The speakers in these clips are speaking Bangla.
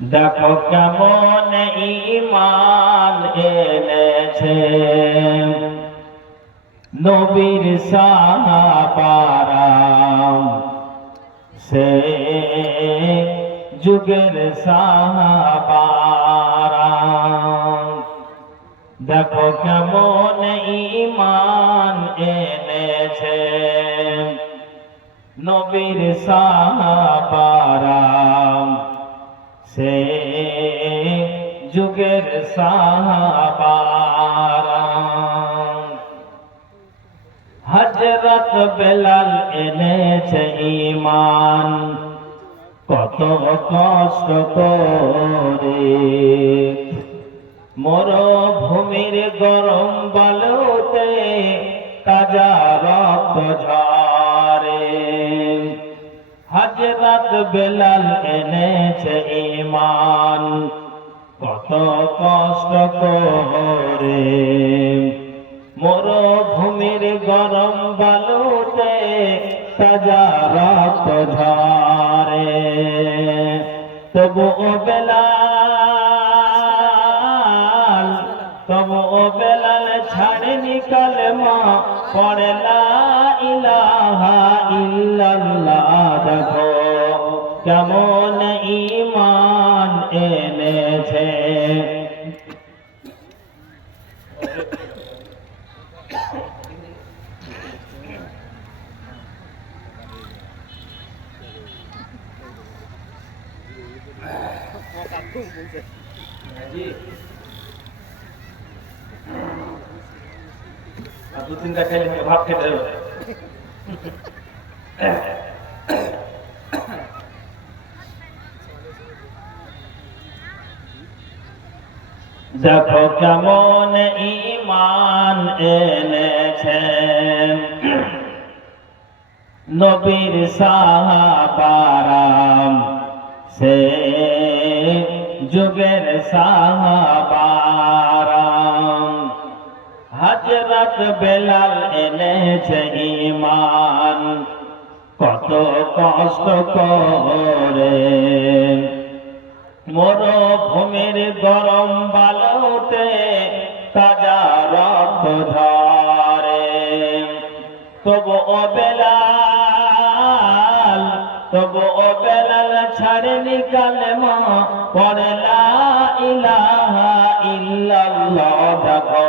দেখো কেমন ঈমান এনেছে নবীর সাহাবারা, সে যুগের সাহাবারা। দেখো কেমন ঈমান এনেছে নবীর সাহাবারা, সে যুগের সাহাবারা। হযরত বেলাল এনেছে ঈমান কত কষ্ট করে, মরুভূমির গরম বালুতে তাজা রক্ত ঝরে। হযরত বেলাল এনেছে ঈমান কত কষ্ট করে, মরুভূমির গরম বালুতে তাজা রক্ত ঝরে। তবুও বেলাল ছাড়েনি কালেমা, পড়ে লা ইলাহা ইল্লাল্লাহ। দেখো কেমন ঈমান এনেছে। দু তিনটা খেলে ভাত খেতে হবে। দেখো কেমন ঈমান এনেছে নবীর সাহাবারা, সে যুগের সাহাবারা। হযরত বেলাল এনেছে ঈমান কত কষ্ট করে, মরুভূমির গরম বালুতে তাজা রক্ত ঝরে। তবুও বেলাল ছাড়েনি কালেমা, পড়ে লা ইলাহা ইল্লাল্লাহ। দেখো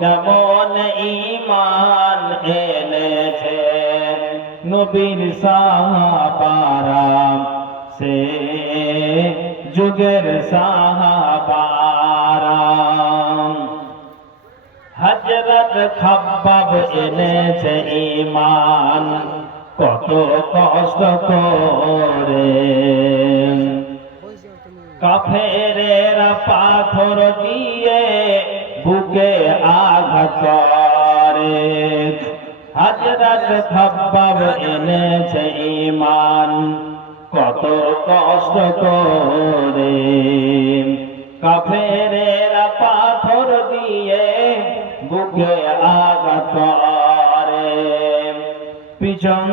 কেমন ঈমান এনেছে নবীর সাহাবারা, সে যুগের সাহাবারা। হযরত খাব্বাব এনেছে ঈমান কত কষ্ট করে, কাফেরেরা পাথর দিয়ে বুকে আঘাত করে। হযরত খাব্বাব এনেছে ঈমান কত কষ্ট করে, কাফেরেরা পাথর দিয়ে বুকে আঘাত করে। পিছন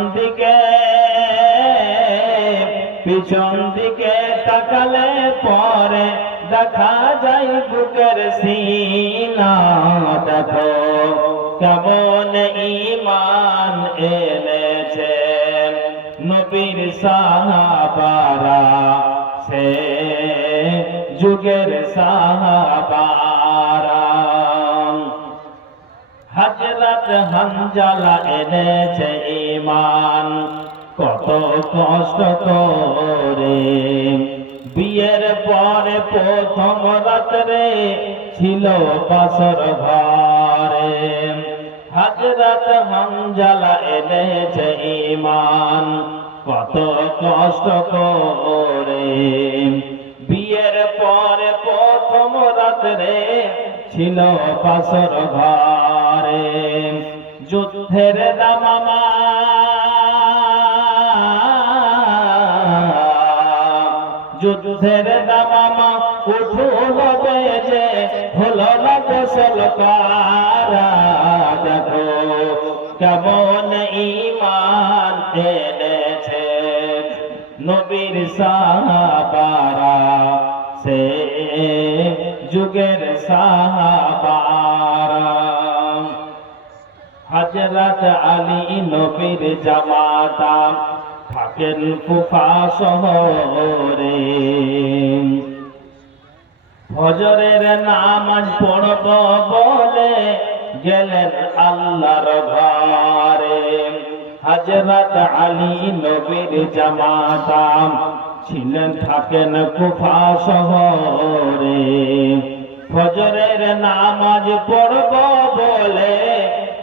দিকে তাকালে পরে দেখা যায় বুকের সিনা। দেখো কেমন ঈমান এনেছে নবীর সাহাবারা, সে যুগের সাহাবারা। হযরত হানজালা এনেছে ঈমান কত কষ্ট করে, বিয়ের পরে প্রথম রাত্রে ছিল বাসর ঘরে। হযরত হানজালা এনেছে ঈমান কত কষ্ট করে, বিয়ের পরে প্রথম রাত্রে ছিল বাসর ঘরে। যুদ্ধের দামামা উঠল বেজে হলো না গোসল করা। দেখো কেমন ঈমান এনেছে নবীর সাহাবারা, যুগের সাহাবারা হযরত আলী নবীর জামাতা থাকেন কুফা শহরে ফজরের নামাজ পড়ব বলে গেলেন আল্লাহর ঘরে হযরত আলী নবীর জামাতা ছিলেন থাকেন কুফা শহরে ফজরের নামাজ পড়ব বলে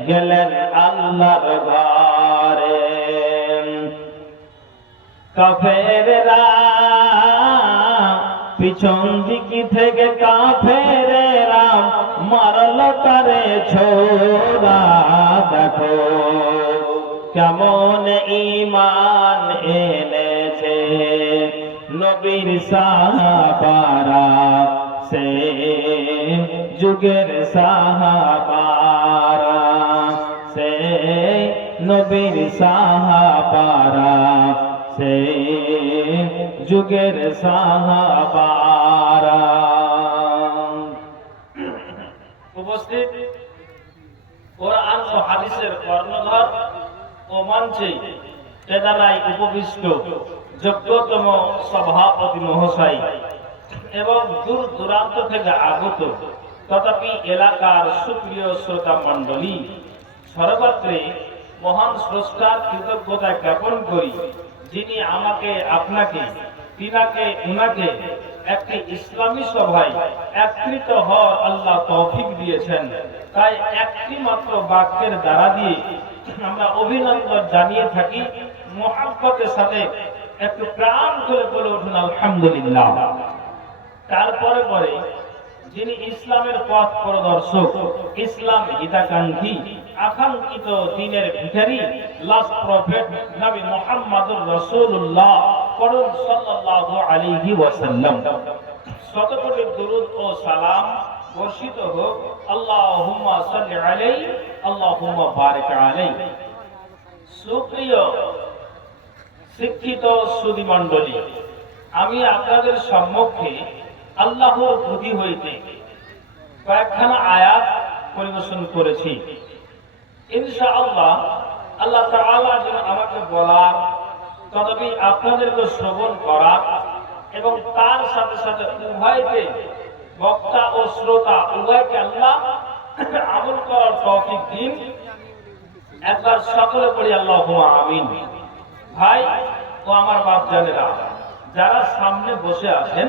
গেলেন আল্লাহর ঘরে কাফেররা পিছন দিক থেকে কাফেররা মারল তারে ছোরা দেখো কেমন ঈমান এনেছে নবীর সাহাবারা সে যুগের সাহাবারা সে নবীর সাহাবারা সে যুগের সাহাবারা উপস্থিত কোরআন ও হাদিসের কর্ণধার ও মঞ্চে তেদারাই উপবিষ্ট যোগ্যতম সভাপতি মহাশয় এবং দূর দূরান্ত থেকে আগত তথাপি এলাকার সুপ্রিয় শ্রোতা মণ্ডলী সর্বত্রে মহান স্রষ্টার কৃতজ্ঞতা জ্ঞাপন করি যিনি আমাকে আপনাকে তিনাকে উনাকে একটি ইসলামী সভায় একত্রিত হওয়ার আল্লাহ তৌফিক দিয়েছেন তাই একটি মাত্র বাক্যের দ্বারা দিয়ে আমরা অভিনন্দন জানিয়ে থাকি মহব্বতের সাথে একটু প্রাণ করে বলে উঠুন আলহামদুলিল্লাহ তারপরে পরে যিনি ইসলামের পথ প্রদর্শক ইসলাম হিতাকাঙ্ক্ষী আকাঙ্ক্ষিত দ্বীনের ভিখারি লাস্ট প্রফেট নবী মুহাম্মদুর রাসূলুল্লাহ সাল্লাল্লাহু আলাইহি ওয়াসাল্লাম শত কোটি দুরূদ ও সালাম বর্ষিত হোক আল্লাহুম্মা সাল্লি আলাইহি আল্লাহুম্মা বারিক আলাইহি সুপ্রিয় শিক্ষিত সুধী মণ্ডলী আমি আপনাদের সম্মুখে আল্লাহর প্রতি হইতে কয়েকখানা আয়াত পরিবেশন করেছি ইনশাআল্লাহ আল্লাহ তাআলা যেন আমাকে বলার তথাপি আপনাদেরকে শ্রবণ করার এবং তার সাথে সাথে উভয়কে বক্তা ও শ্রোতা উভয়কে আল্লাহ আমল করার তৌফিক দিন একবার সকলে পড়ি আল্লাহুম্মা আমিন ভাই ও আমার বাপজানেরা যারা সামনে বসে আছেন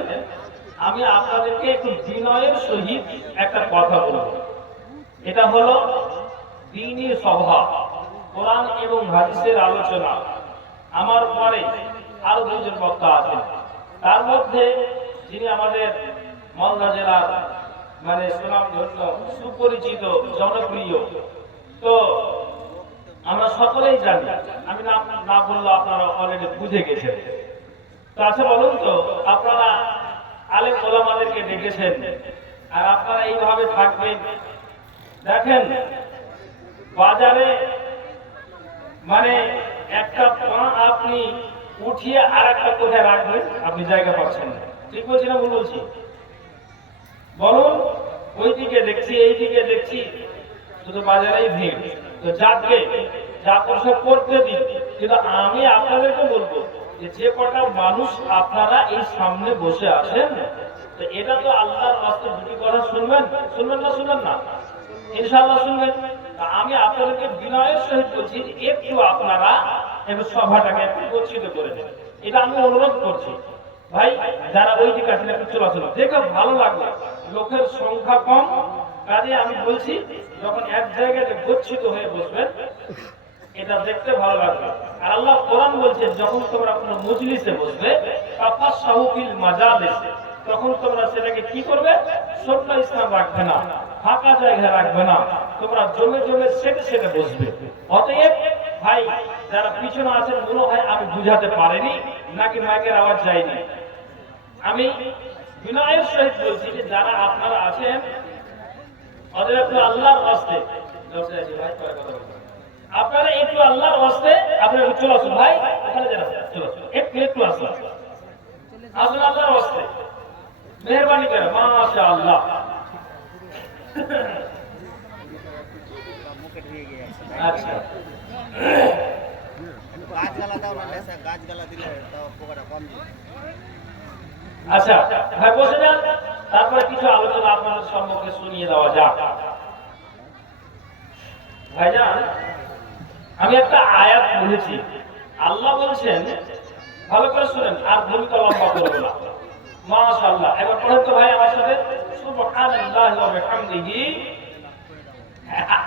আমি আপনাদেরকে একটু বিনয়ের সহিত একটা কথা বলবো এটা হলো দ্বীনি সভা কোরআন এবং হাদিসের আলোচনা আমার পরে আরো দুজন বক্তা আছেন তার মধ্যে যিনি আমাদের মালদা জেলার মানে সুনামধন্য সুপরিচিত জনপ্রিয় তো আমরা সকলেই জানি আমি নাম না বললে আপনারা অলরেডি বুঝে গেছেন তো আচ্ছা বলুন তো আপনারা আলেম ওলামাদেরকে ডেকেছেন আর আপনারা এইভাবে থাকবেন দেখেন বাজারে মানে একটা পা আপনি উঠিয়ে আর একটা কোথায় রাখবেন আপনি জায়গা পাচ্ছেন না ঠিক বলছি না ভুল বলছি বলুন ওইদিকে দেখছি এইদিকে দেখছি শুধু বাজারেই ভিড় তো যাকে যা করছে করতে দিন কিন্তু আমি আপনাদেরকে বলবো যে কটা মানুষ আপনারা এই সামনে বসে আছেন তো এটা তো আল্লাহর রাস্তে দুটি কথা শুনবেন শুনবেন না ইনশাআল্লাহ শুনবেন আমি আপনাদেরকে বিনয়ের সহিত বলছি একটু আপনারা একটু সভাটাকে একটু গচ্ছিত করে দেন এটা আমি অনুরোধ করছি ভাই যারা ওই দিকে আছেন একটু চলাচল দেখে ভালো লাগলো লোকের সংখ্যা কম কাজে আমি বলছি যখন এক জায়গায় গচ্ছিত হয়ে বসবেন এটা দেখতে ভালো লাগবে আর আল্লাহ কোরআন বলছেন যখন তোমরা কোনো মজলিসে বসবে তাফাসসাহু ফিল মাজালিস তখন তোমরা সেটাকে কি করবে সোজা স্থান রাখবে না ফাঁকা জায়গা রাখবে না তোমরা জমে জমে সেটে বসবে অতএব ভাই যারা পিছনে আছেন মনে হয় আমি বুঝাতে পারিনি নাকি মাইকের আওয়াজ যায়নি আমি বিনয়ের সহিত বলছি যে যারা আপনারা আছেন ওদের একটু আল্লাহর রাস্তে আপনারা একটু আল্লাহর রাস্তে আপনারা চলে আসুন ভাই ওখানে যারা চলে আসুন একটু আসুন আল্লাহর রাস্তে মেহরবানি করে মাশাআল্লাহ আচ্ছা আচ্ছা ভাই বসে যান, তারপরে কিছু আলোচনা আপনাদের সম্মুখে শুনিয়ে দেওয়া যাক। ভাইজান, আমি একটা আয়াত পড়েছি, আল্লাহ বলছেন, ভালো করে শুনেন আর ভূমিকা লম্বা করব না। মাশাআল্লাহ, এবার পড়েন তো ভাই আমার সাথে, সুবহানাল্লাহি ওয়া বিহামদিহি।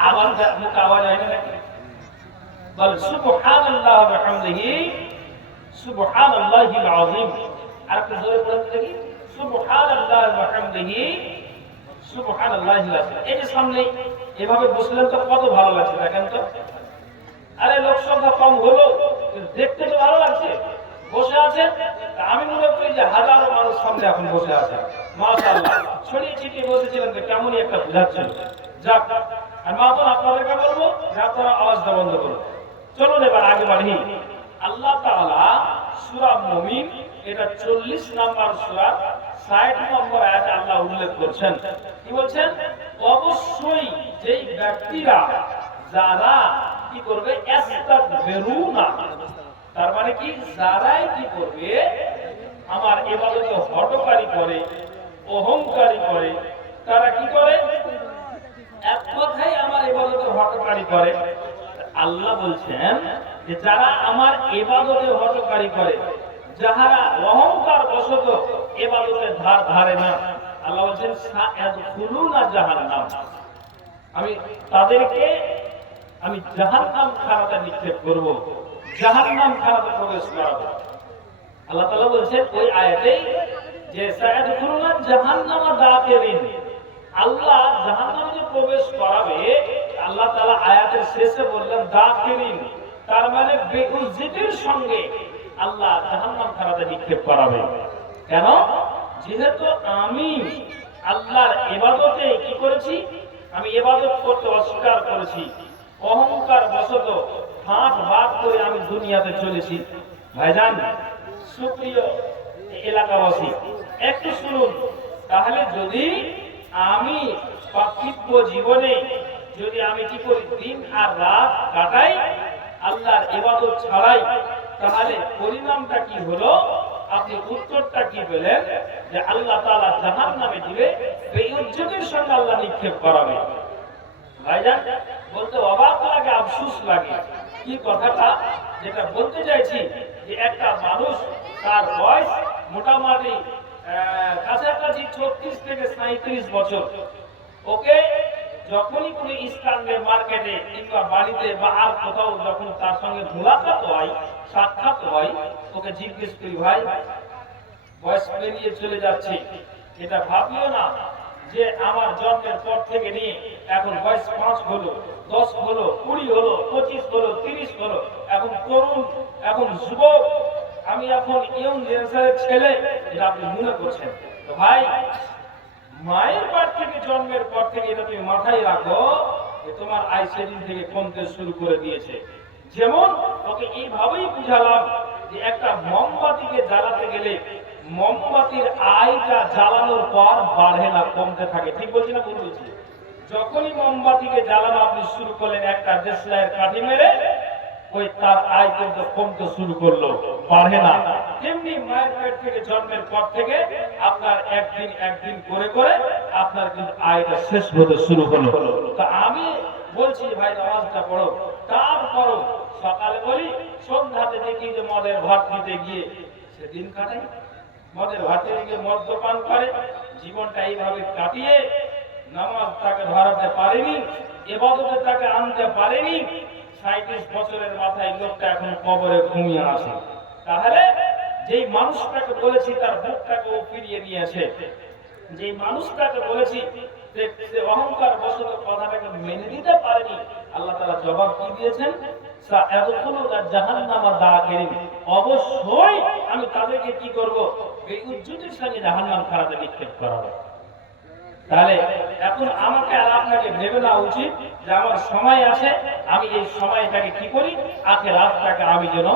আওয়াজ মুখ আওয়াজ হয় না নাকি? বল সুবহানাল্লাহি ওয়া বিহামদিহি সুবহানাল্লাহিল আযীম। আর একটু জোরে পড়েন দেখি, সুবহানাল্লাহি ওয়া বিহামদিহি সুবহানাল্লাহিল আযীম। এই যে সামনে এভাবে বসলেন তো কত ভালো লাগছে দেখেন তো। আরে লোক সংখ্যা কম হলো, দেখতে তো ভালো লাগছে। বসে আছেন, আমি মনে করি যে হাজারো মানুষ সামনে এখন বসে আছে। মাশাআল্লাহ, ছড়িয়ে ছিটিয়ে বসেছিলেন তো কেমনই একটা বুঝাচ্ছিল। যাক, আর মাতন আপনাদেরকে বলবো যে আপনারা আওয়াজটা বন্ধ করুন। চলুন এবার আগে বাড়ি। আল্লাহ তাআলা সূরা মুমিন, এটা 40 নম্বর সূরা, 60 নম্বর আয়াতে আল্লাহ উল্লেখ করছেন। কি বলছেন? অবশ্যই যেই ব্যক্তিরা যারা কি করবে, ইস্তাগফিরুনা, তার মানে কি, যারাই কি করবে আমার ইবাদতে হঠকারী করে, অহংকারী করে, তারা কি করে, এক কথাই আমার ইবাদতে হঠকারী করে। আল্লাহ বলছেন যে যারা আমার ইবাদতে হঠকারী করে, যাহারা অহংকার বশত ইবাদতে ধার ধারে না, আল্লাহ বলছেন সায়াদখুলুনা জাহান্নাম, আমি তাদেরকে আমি জাহান্নাম খানাতে নিক্ষেপ করব, জাহান্নাম খানাতে প্রবেশ করাবো। আল্লাহ তাআলা বলছেন ওই আয়াতেই যে সায়াদখুলুনা জাহান্নামা দাখিরিন, আল্লাহ জাহান্নামে যে প্রবেশ করাবে, আল্লাহ তাআলা আয়াতের শেষে বললেন দাখিরিন, তার মানে বেউজ্জতির সঙ্গে আল্লাহ জাহান্নাম খানাতে নিক্ষেপ করাবে। কেন? যেহেতু আমি আল্লাহর ইবাদতে কি করেছি, আমি ইবাদত করতে অস্বীকার করেছি, অহংকার বশত হাত বাদ করে আমি দুনিয়াতে চলেছি। ভাইজান, সুপ্রিয় এলাকাবাসী, একটু শুনুন, তাহলে যদি আমি পার্থিব জীবনে যদি আমি কি করি, দিন আর রাত কাটাই আল্লাহর ইবাদত ছাড়াই, তাহলে পরিণামটা কি হলো? আপনি উত্তরটা কি পেলেন? যে আল্লাহ তাআলা জাহান্নামে দিবে, বেইজ্জতির সঙ্গে আল্লাহ নিক্ষেপ করাবে। ভাইজান, বলতে অবাক লাগে, আফসোস লাগে। কি কথাটা যেটা বলতে চাইছি, যে একটা মানুষ, তার বয়স মোটামুটি কাছাকাছি 36 থেকে 37 বছর, ওকে যখনই কোনো স্থানে, মার্কেটে কিংবা বাড়িতে বা আর কোথাও যখন তার সঙ্গে মোলাকাত হয়, সাক্ষাৎ হয়, ওকে জিজ্ঞেস করি, ভাই বয়স পেরিয়ে চলে যাচ্ছে, এটা ভাবিও না যে আমার জন্মের পর থেকে নিয়ে এখন বয়স 5 হলো, 10 হলো, 20 হলো, 25 হলো, 30 হলো, এখন তরুণ, এখন যুবক, আমি এখন ইয়ং জেনারেশনের ছেলে, এটা আপনি মনে করছেন। তো ভাই, মায়ের পেট থেকে জন্মের পর থেকে এটা তুমি মাথায় রাখো যে তোমার আয় সেদিন থেকে কমতে শুরু করে দিয়েছে। যেমন ওকে এইভাবেই বুঝালাম যে একটা মোমবাতিকে জ্বালাতে গেলে মোমবাতির আয়টা জ্বালানোর পর বাড়ে না, কমতে থাকে। ঠিক বলছি না ভুল বলছি? যখনই মোমবাতিকে জ্বালানো আপনি শুরু করলেন একটা দেশলাইয়ের কাঠি মেরে, ওই তার আয় কিন্তু কমতে শুরু করলো, বাড়ে না। তেমনি মায়ের পেট থেকে জন্মের পর থেকে আপনার একদিন একদিন করে করে আপনার কিন্তু আয়টা শেষ হতে শুরু হলো। তা আমি বলছি ভাই, নামাজটা পড়ো, তারপরও সকালে বলি, সন্ধ্যাতে দেখি যে মদের ভাত দিতে গিয়ে সেদিন কাটাই, মদের ভাতে গিয়ে মদ্যপান করে, জীবনটা এইভাবে কাটিয়ে নামাজ তাকে ধরাতে পারেনি, ইবাদতে তাকে আনতে পারেনি। 37 বছরের মাথায় লোকটা এখন কবরে ঘুমিয়ে আছে। তাহলে যেই মানুষটাকে বলেছি তার বুকটাকে ও ফিরিয়ে নিয়েছে, যেই মানুষটাকে বলেছি যে অহংকার বশত কথাটাকে মেনে নিতে পারেনি, আল্লাহ তাআলা জবাব কি দিয়েছেন? সায়াদখুলুনা জাহান্নামা দাখিরিন, অবশ্যই আমি তাদেরকে কি করব, বেইজ্জতির সঙ্গে জাহান্নাম খানাতে নিক্ষেপ করাবো। তাহলে এখন আমাকে আর আপনাকে ভেবে নেওয়া উচিত যে আমার সময় আছে, আমি এই সময়টাকে কি করি, আখিরাতটাকে আমি যেন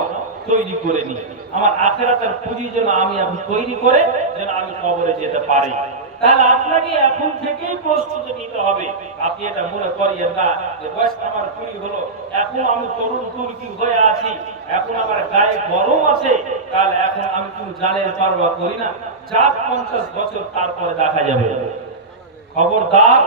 তৈরি করে নিই, আমার আখিরাতের পুঁজি যেন আমি তৈরি করে যেন আমি কবরে যেতে পারি। তাহলে আপনাকে এখন থেকেই প্রস্তুতি নিতে হবে। আপনি এটা মনে করিয়েন না যে বয়স আমার 20 হলো, এখন আমি তরুণ তুর্কি হয়ে আছি, এখন আমার গায়ে গরম আছে, তাহলে এখন আমি কোনো জানের পারোয়া করি না, যা 50 বছর তারপরে দেখা যাবে। খবরদার,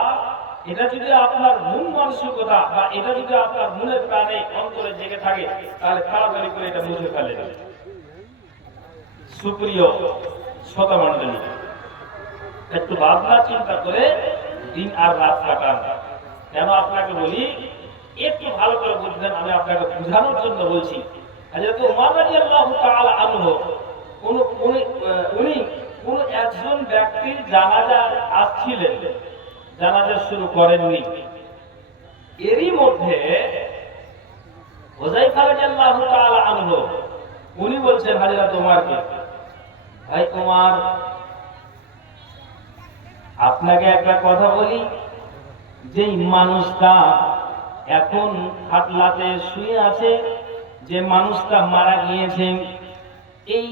এটা যদি আপনার মন মানসিকতা বা এটা যদি আপনার মনের প্রাণে অন্তরে জেগে থাকে, তাহলে তাড়াতাড়ি করে এটা মুছে ফেলে দেবে। সুপ্রিয় শ্রোতা মণ্ডলী, একটু ভাবনা চিন্তা করে দিন আর রাত কাটান। কেন আপনাকে বলি, একটু ভালো করে বুঝবেন, আমি আপনাকে বোঝানোর জন্য বলছি। হযরত ওমর রাদিয়াল্লাহু তাআলা আনহু উনি কোন একজন ব্যক্তির জানাজা আসছিলেন, জানাজা শুরু করেননি। এরই মধ্যে হুযায়ফা রাদিয়াল্লাহু তাআলা আনহু উনি বলছেন হযরত ওমরকে, ভাই ওমর, আপনাকে একটা কথা বলি, যে মানুষটা এখন খাটলাতে শুয়ে আছে, যে মানুষটা মারা গিয়েছে, এই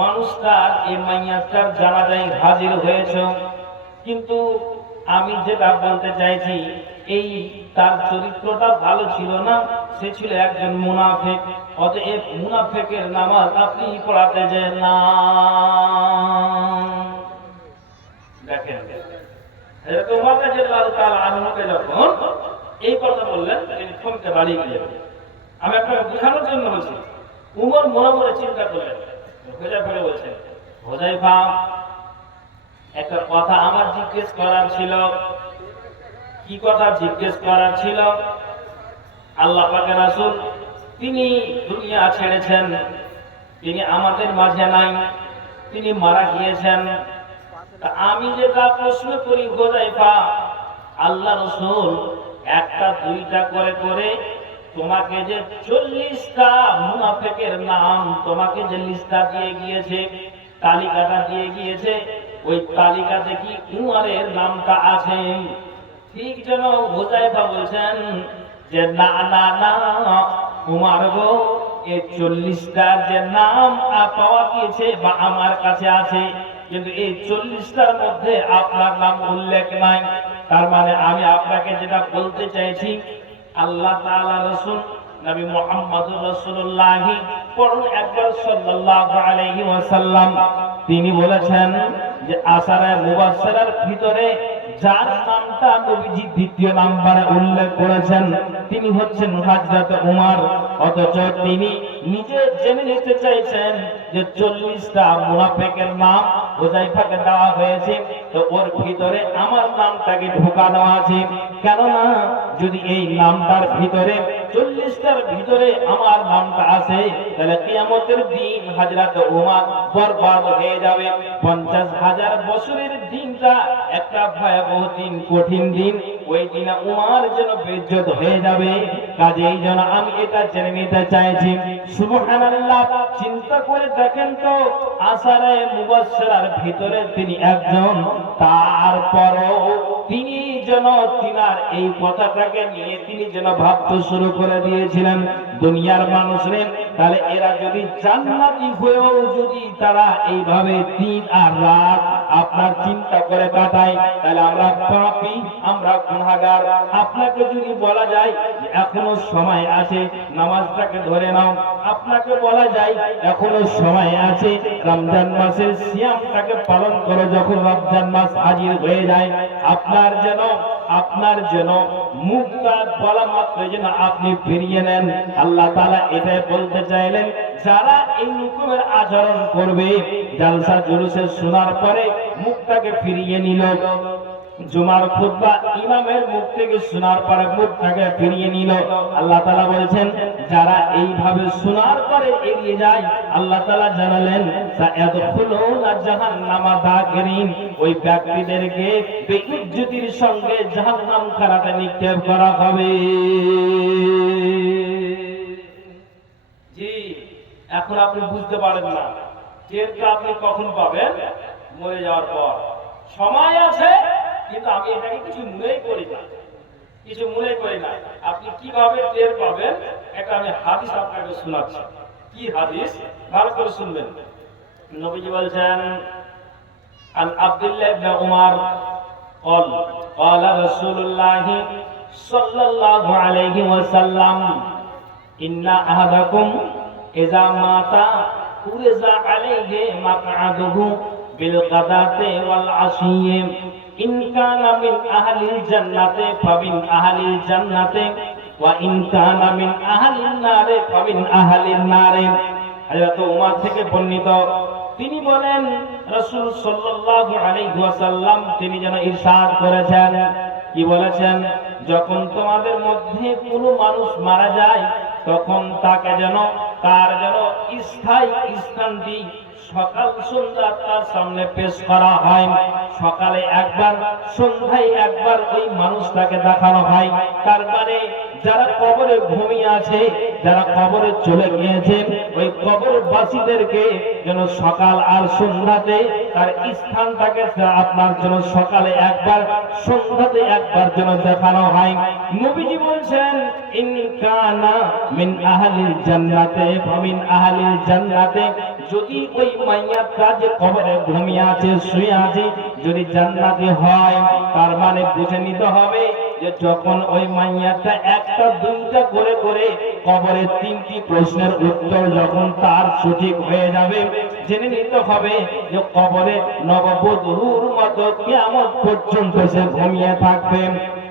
মানুষটার এই মাইয়াটার জানাজায় হাজির হয়েছে, কিন্তু আমি যেটা বলতে চাইছি, এই তার চরিত্রটা ভালো ছিল না, সে ছিল একজন মুনাফিক। অতএব মুনাফিকের নামাজ আপনি পড়াতে যে না। দেখেন, হযরত ওমর রাদিয়াল্লাহু তাআলা আনহুকে যখন এই কথা বললেন, তিনি থমকে দাঁড়িয়ে গেলেন। আমি আপনাকে বোঝানোর জন্য বলছি। উমর মনে মনে চিন্তা করলেন, হুযায়ফা বলছেন, হুযায়ফা, একটা কথা আমার জিজ্ঞেস করার ছিল। কি কথা জিজ্ঞেস করার ছিল? আল্লাহ পাকের রাসূল তিনি দুনিয়া ছেড়েছেন, তিনি আমাদের মাঝে নাই, তিনি মারা গিয়েছেন। তা আমি যেটা প্রশ্ন করি হুযায়ফা, আল্লাহ রাসূল একটা দুইটা করে করে তোমাকে যে 40টা মুনাফিকের নাম তোমাকে যে লিস্টটা দিয়ে গিয়েছে, তালিকাটা দিয়ে গিয়েছে, ওই তালিকাতে কি উমরের নামটা আছে? ঠিক যেন হুযায়ফা বলছেন যে না না না উমর গো, এই 40টার যে নাম পাওয়া গিয়েছে বা আমার কাছে আছে, কিন্তু এই 40টার মধ্যে আপনার নাম উল্লেখ নাই। তার মানে আমি আপনাকে যেটা বলতে চাইছি, আল্লাহ তাআলা রাসূল নবী মুহাম্মদুর রাসূলুল্লাহ পড়ুন একবার সাল্লাল্লাহু আলাইহি ওয়াসাল্লাম, তিনি বলেছেন যে আশারায়ে মুবাশশিরার ভিতরে যার নামটা নবীজি দ্বিতীয় নম্বরে উল্লেখ করেছেন, তিনি হচ্ছেন হযরত ওমর। অথচ তিনি নিজে জেনে নিতে চাইছেন যে 40টা মুনাফিকের নাম হুযায়ফাকে দেওয়া হয়েছে, তো ওর ভিতরে আমার নামটাকে ঢোকানো আছে। কেননা যদি এই নামটার ভিতরে 40টার ভিতরে আমার নামটা আছে, তাহলে কিয়ামতের দিন হযরত ওমর বরবাদ হয়ে যাবে। 50,000 বছরের দিনটা একটা ভয়াবহ দিন, কঠিন দিন। ওই দিনে ওমর যেন বেইজ্জত হয়ে যাবে। কাজেই যেন আমি এটা জেনে নিতে চাইছি। সুবহানাল্লাহ, চিন্তা করে দেখেন তো, আশারায়ে মুবাশশিরার ভিতরে তিনি একজন, তারপরও তিনি যেন তিনার এই কথাটাকে নিয়ে তিনি যেন ভাবতে শুরু করে দিয়েছিলেন, দুনিয়ার মানুষরা তাহলে এরা যদি জান্নাতি হয়েও যদি তারা এইভাবে দিন আর রাত আপনার চিন্তা করে কাটায়, তাহলে আমরা পাপী, আমরা গুনাহগার। আপনাকে যদি বলা যায় এখনো সময় আছে, নামাজটাকে ধরে নাও, আপনাকে বলা যায় এখনো সময় আছে, রমজান মাসের সিয়ামটাকে পালন করো, যখন রমজান মাস হাজির হয়ে যায় আপনার যেন মুখটা বলা মাত্র যেন আপনি ফিরিয়ে নেন। আল্লাহ তাআলা এটাই বলতে চাইলেন, যারা এই রকমের আচরণ করবে, জালসা জুলুসে শোনার পরে মুখটাকে ফিরিয়ে নিল, জুমার খুতবা ইমামের মুখ থেকে শোনার পরে মুখটাকে ফিরিয়ে নিল, আল্লাহ তাআলা বলছেন যারা এইভাবে শোনার পরে এড়িয়ে যায়, আল্লাহ তাআলা জানালেন সায়াদখুলুনা জাহান্নামা দাখিরিন, ওই ব্যক্তিদেরকে বেইজ্জতির সঙ্গে জাহান্নাম খানাতে নিক্ষেপ করা হবে। জি, এখন আপনি বুঝতে পারেন না, টেরটা আপনি কখন পাবেন? মরে যাওয়ার পর। সময় আছে, কিন্তু আমি এটাকে কিছু মনেই করি না। আপনি কিভাবে টের পাবেন, এটা আমি হাদিস আপনাকে শোনাচ্ছি। কি হাদিস? ভালো করে শুনবেন। নবীজি বলছেন, عن عبد الله بن عمر قال قال رسول الله صلى الله عليه وسلم إن أحدكم إذا مات عرض عليه مقعده بالغداة والعشي إن كان من أهل الجنة فمن أهل الجنة وإن كان من أهل النار فمن أهل النار। হযরত উমর থেকে বর্ণিত, তিনি বলেন রাসূল সাল্লাল্লাহু আলাইহি ওয়াসাল্লাম তিনি যেন ইরশাদ করেছেন, কি বলেছেন, যখন তোমাদের মধ্যে কোনো মানুষ মারা যায় তখন তাকে যেন তার যেন স্থায়ী স্থানটি সকাল সন্ধ্যা তার সামনে পেশ করা হয়। সকালে একবার, সন্ধ্যায় একবার ওই মানুষটাকে দেখানো হয়। তার মানে যারা কবরে ঘুমিয়ে আছে, যারা কবরে চলে গিয়েছে, ওই কবরবাসীদেরকে যেন সকাল আর সন্ধ্যাতে তার স্থানটাকে আপনার জন্য সকালে একবার, সন্ধ্যাতে একবার যেন দেখানো হয়। নবীজি বলছেন ইন কানা মিন আহলিল জান্নাতে ফামিন আহলিল জান্নাতে, যদি ওই মাইয়াতটা যে কবরে ঘুমিয়ে আছে, শুয়ে আছে, যদি জান্নাতি হয়, তার মানে বুঝে নিতে হবে যে যখন ওই মাইয়াতটা একটা দুইটা করে করে কবরে তিনটি প্রশ্নের উত্তর যখন তার সঠিক হয়ে যাবে, জেনে নিতে হবে যে কবরে নববধূর মতো কিয়ামত পর্যন্ত সে ঘুমিয়ে থাকবে।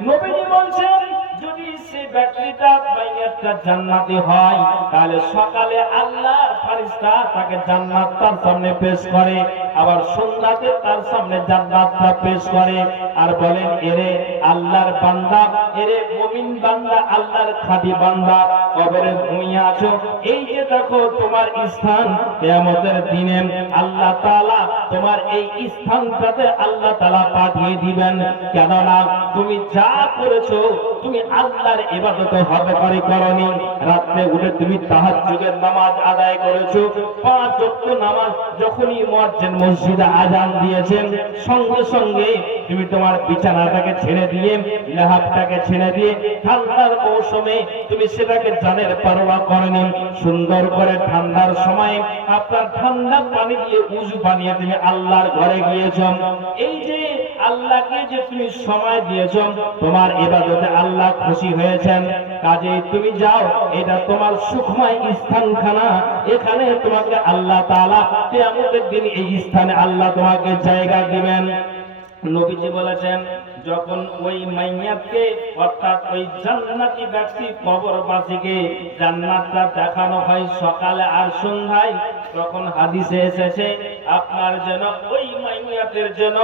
নবীজি বলছেন যদি সে ব্যক্তিটা মাইয়াতটা জান্নাতি হয়, তাহলে সকালে আল্লাহর ফেরেশতা তাকে জান্নাত তার সামনে পেশ করে, আবার সন্ধ্যাতে তার সামনে জান্নাতটা পেশ করে, আর বলেন এরে আল্লাহর বান্দা, এরে মুমিন বান্দা, আল্লাহর খাঁটি বান্দা, কবরে ঘুমিয়ে আছো, এই যে দেখো তোমার স্থান, কিয়ামতের দিনে আল্লাহ তাআলা তোমার এই স্থানটাতে আল্লাহ তাআলা পাঠিয়ে দিবেন। কেননা তুমি যা করেছো, তুমি আল্লাহর ইবাদত হবে করে করনি, রাতে উঠে তুমি তাহাজ্জুদের নামাজ আদায় করেছো, 5 ওয়াক্ত নামাজ যখনই মুয়াজ্জিন মসজিদে আযান দিয়েছেন, সঙ্গে সঙ্গে তুমি তোমার বিছানাটাকে ছেড়ে দিয়ে, লেহাবটাকে ছেড়ে দিয়ে, ঠান্ডার মৌসুমে তুমি সেটাকে জানের পরোয়া করনি, সুন্দর করে ঠান্ডার সময় আপনার ঠান্ডা পানি দিয়ে উযু বানিয়ে তুমি আল্লাহর ঘরে গিয়েছো। এই যে আল্লাহকে যে তুমি সময় দিয়েছো, তোমার ইবাদতে আল্লাহ খুশি হয়েছেন, কাজেই তুমি যাও, এটা তোমার সুখময় স্থানখানা, এখানে তোমাকে আল্লাহ তাআলা কিয়ামতের দিন এই স্থানে আল্লাহ তোমাকে জায়গা দিবেন। নবীজি বলেছেন যখন ওই মাইয়াতকে অর্থাৎ ওই জান্নাতি ব্যক্তি কবরবাসীকে জান্নাতটা দেখানো হয় সকালে আর সন্ধ্যায়, তখন হাদিসে এসেছে আপনার যেন ওই মাইয়াতের যেন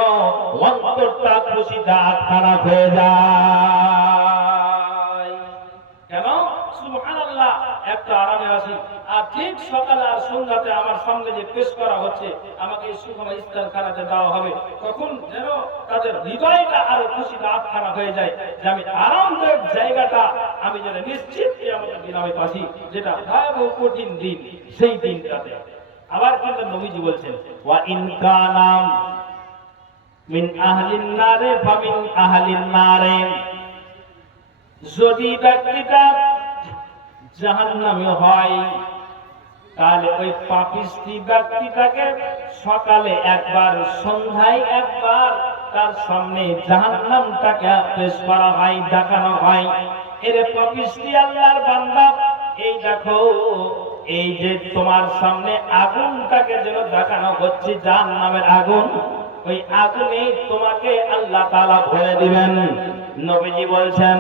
অন্তরটা খুশিতে আটখানা হয়ে যায়। কেন? সুবহানাল্লাহ, একটা আরামে আছি, আর ঠিক সকালে আর সন্ধ্যাতে আমার সামনে যে পেশ করা হচ্ছে, আমাকে এই সুখময় স্থানখানাতে দেওয়া হবে, তখন যেন তাদের হৃদয়টা আরো খুশিতে আটখানা হয়ে যায় যে আমি আরামদায়ক জায়গাটা আমি যেন নিশ্চিত কিয়ামতের দিন আমি পাচ্ছি, যেটা ভয়াবহ কঠিন দিন, সেই দিনটাতে। আবার কিন্তু নবীজি বলছেন ওয়া ইন কানা মিন আহলিন নারে ফামিন আহলিন নারে, যদি ব্যক্তিটা জাহান্নামী হয়, তাহলে ওই পাপিষ্টি ব্যক্তিটাকে সকালে একবার, সন্ধ্যায় একবার তার সামনে জাহান্নামটাকে পেশ করা হয়, দেখানো হয়, এরে পাপিষ্টি আল্লাহর বান্দা, এই দেখো এই যে তোমার সামনে আগুনটাকে যেন দেখানো হচ্ছে, জাহান্নামের আগুন, ওই আগুনে তোমাকে আল্লাহ তাআলা ভরে দিবেন। নবীজি বলছেন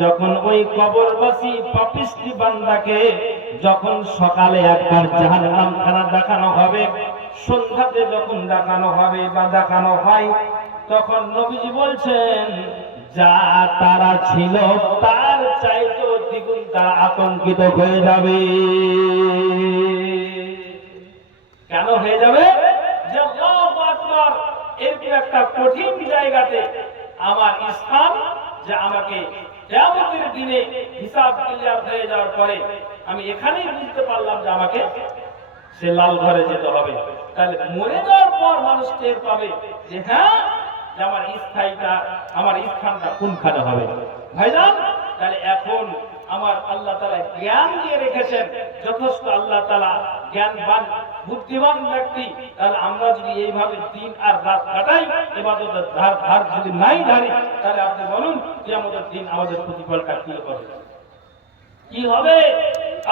যখন ওই কবরবাসী পাপিষ্টি বান্দাকে যখন সকালে একবার জাহান্নাম খানা দেখানো হবে, সন্ধ্যাতে যখন দেখানো হবে বা দেখানো হয়, তখন নবীজি বলছেন যা তারা ছিল তার চাইতে দ্বিগুণ তারা আতঙ্কিত হয়ে যাবে। কেন হয়ে যাবে? যে আল্লাহু আকবার, এরকম একটা কঠিন জায়গাতে আমার স্থান, যে আমাকে কিয়ামতের দিনে হিসাব ক্লিয়ার হয়ে যাওয়ার পরে আমি এখানেই বুঝতে পারলাম যে আমাকে সে লাল ঘরে যেতে হবে। তাহলে মরে যাওয়ার পর মানুষ টের পাবে যে হ্যাঁ, যে আমার স্থায়ীটা, আমার স্থানটা কোনখানে হবে। ভাইজান, তাহলে এখন আমার আল্লাহ তাআলা জ্ঞান দিয়ে রেখেছেন, যথেষ্ট আল্লাহ তাআলা জ্ঞানবান বুদ্ধিমান ব্যক্তি, তাহলে আমরা যদি এইভাবে দিন আর রাত কাটাই, ইবাদতের ধার যদি নাই ধারি, তাহলে আপনি বলুন যে আমাদের দিন আমাদের প্রতিফলটা কি হবে, কি হবে?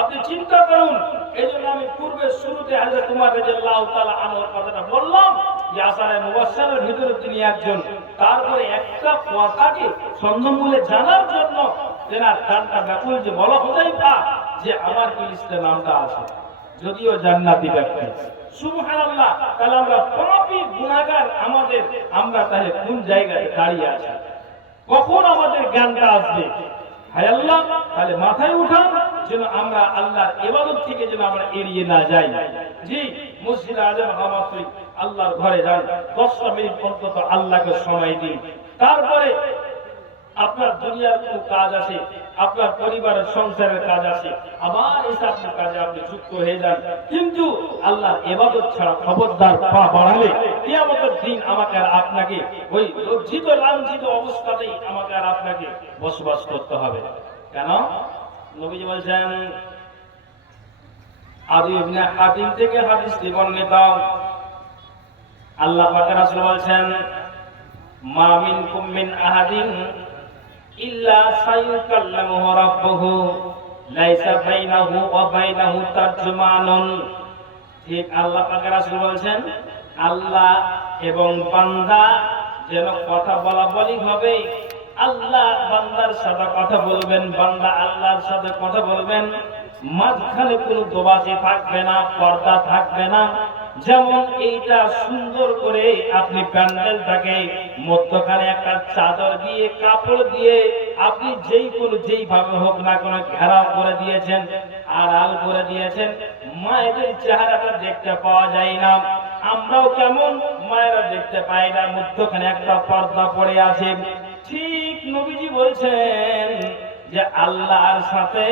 আপনি চিন্তা করুন। এই জন্য আমি পূর্বে শুরুতে হযরত উমর রাদিয়াল্লাহু তাআলা আনহুর কথাটা বললাম যে আশারে মুবাশশারের ভিতরে তিনি একজন। তারপরে একটা কথাকে ছন্দমূলে জানার জন্য তেনার কানটা ব্যাকুল, যে বলা হুযায়ফা যে আমার কি লিস্টে নামটা আছে, যদিও জান্নাতি ব্যক্তি। সুবহানাল্লাহ। তাহলে আমরা পাপী গুনাহগার, আমরা তাহলে কোন জায়গায় দাঁড়িয়ে আছি? কখন আমাদের জ্ঞানটা আসবে? হায় আল্লাহ, তাহলে মাথায় উঠান যেন আমরা আল্লাহর ইবাদত থেকে যেন আমরা এড়িয়ে না যাই। জি, মসজিদ আজান হওয়া মাত্রই আল্লাহর ঘরে যান, 10 মিনিট অন্তত আল্লাহকে সময় দিন। তারপরে আপনার দুনিয়ার কোনো কাজ আছে, আপনার পরিবারের সংসারের কাজ আছে, আবার এসে আপনার কাজে আপনি যুক্ত হয়ে যান। কিন্তু আল্লাহর ইবাদত ছাড়া খবরদার পা বাড়ালে কিয়ামতের দিন আমাকে আর আপনাকে ওই লজ্জিত লাঞ্ছিত অবস্থাতেই আমাকে আর আপনাকে বসবাস করতে হবে। কেন? নবীজি বলছেন, আদি ইবনে হাতিম থেকে হাদিসটি বর্ণিত, আল্লাহ পাক রাসূল বলছেন, মা মিনকুম মিন আহাদিন ইল্লা সায়ুকাল্লামুহু রাব্বুহু লাইসা বাইনাহু ওয়া বাইনাহু তারজুমানুন। ঠিক আল্লাহ পাক রাসূল বলছেন, আল্লাহ এবং বান্দা যেন কথা বলাবলি হবে। আল্লাহ বান্দার সাথে কথা বলবেন, বান্দা আল্লাহর সাথে কথা বলবেন, মাঝখানে কোনো দোবাজি থাকবে না, পর্দা থাকবে না। যেমন এইটা সুন্দর করে আপনি প্যান্ডেলটাকে মধ্যখানে একটা চাদর দিয়ে, কাপড় দিয়ে আপনি যেইভাবে হোক না কোনো ঘেরাও করে দিয়েছেন, আড়াল করে দিয়েছেন, মায়েদের চেহারাটা দেখতে পাওয়া যায় না। আমরাও কেমন মায়েরা দেখতে পাই না, মধ্যখানে একটা পর্দা পড়ে আছে। ঠিক নবীজি বলছেন যে আল্লাহর সাথে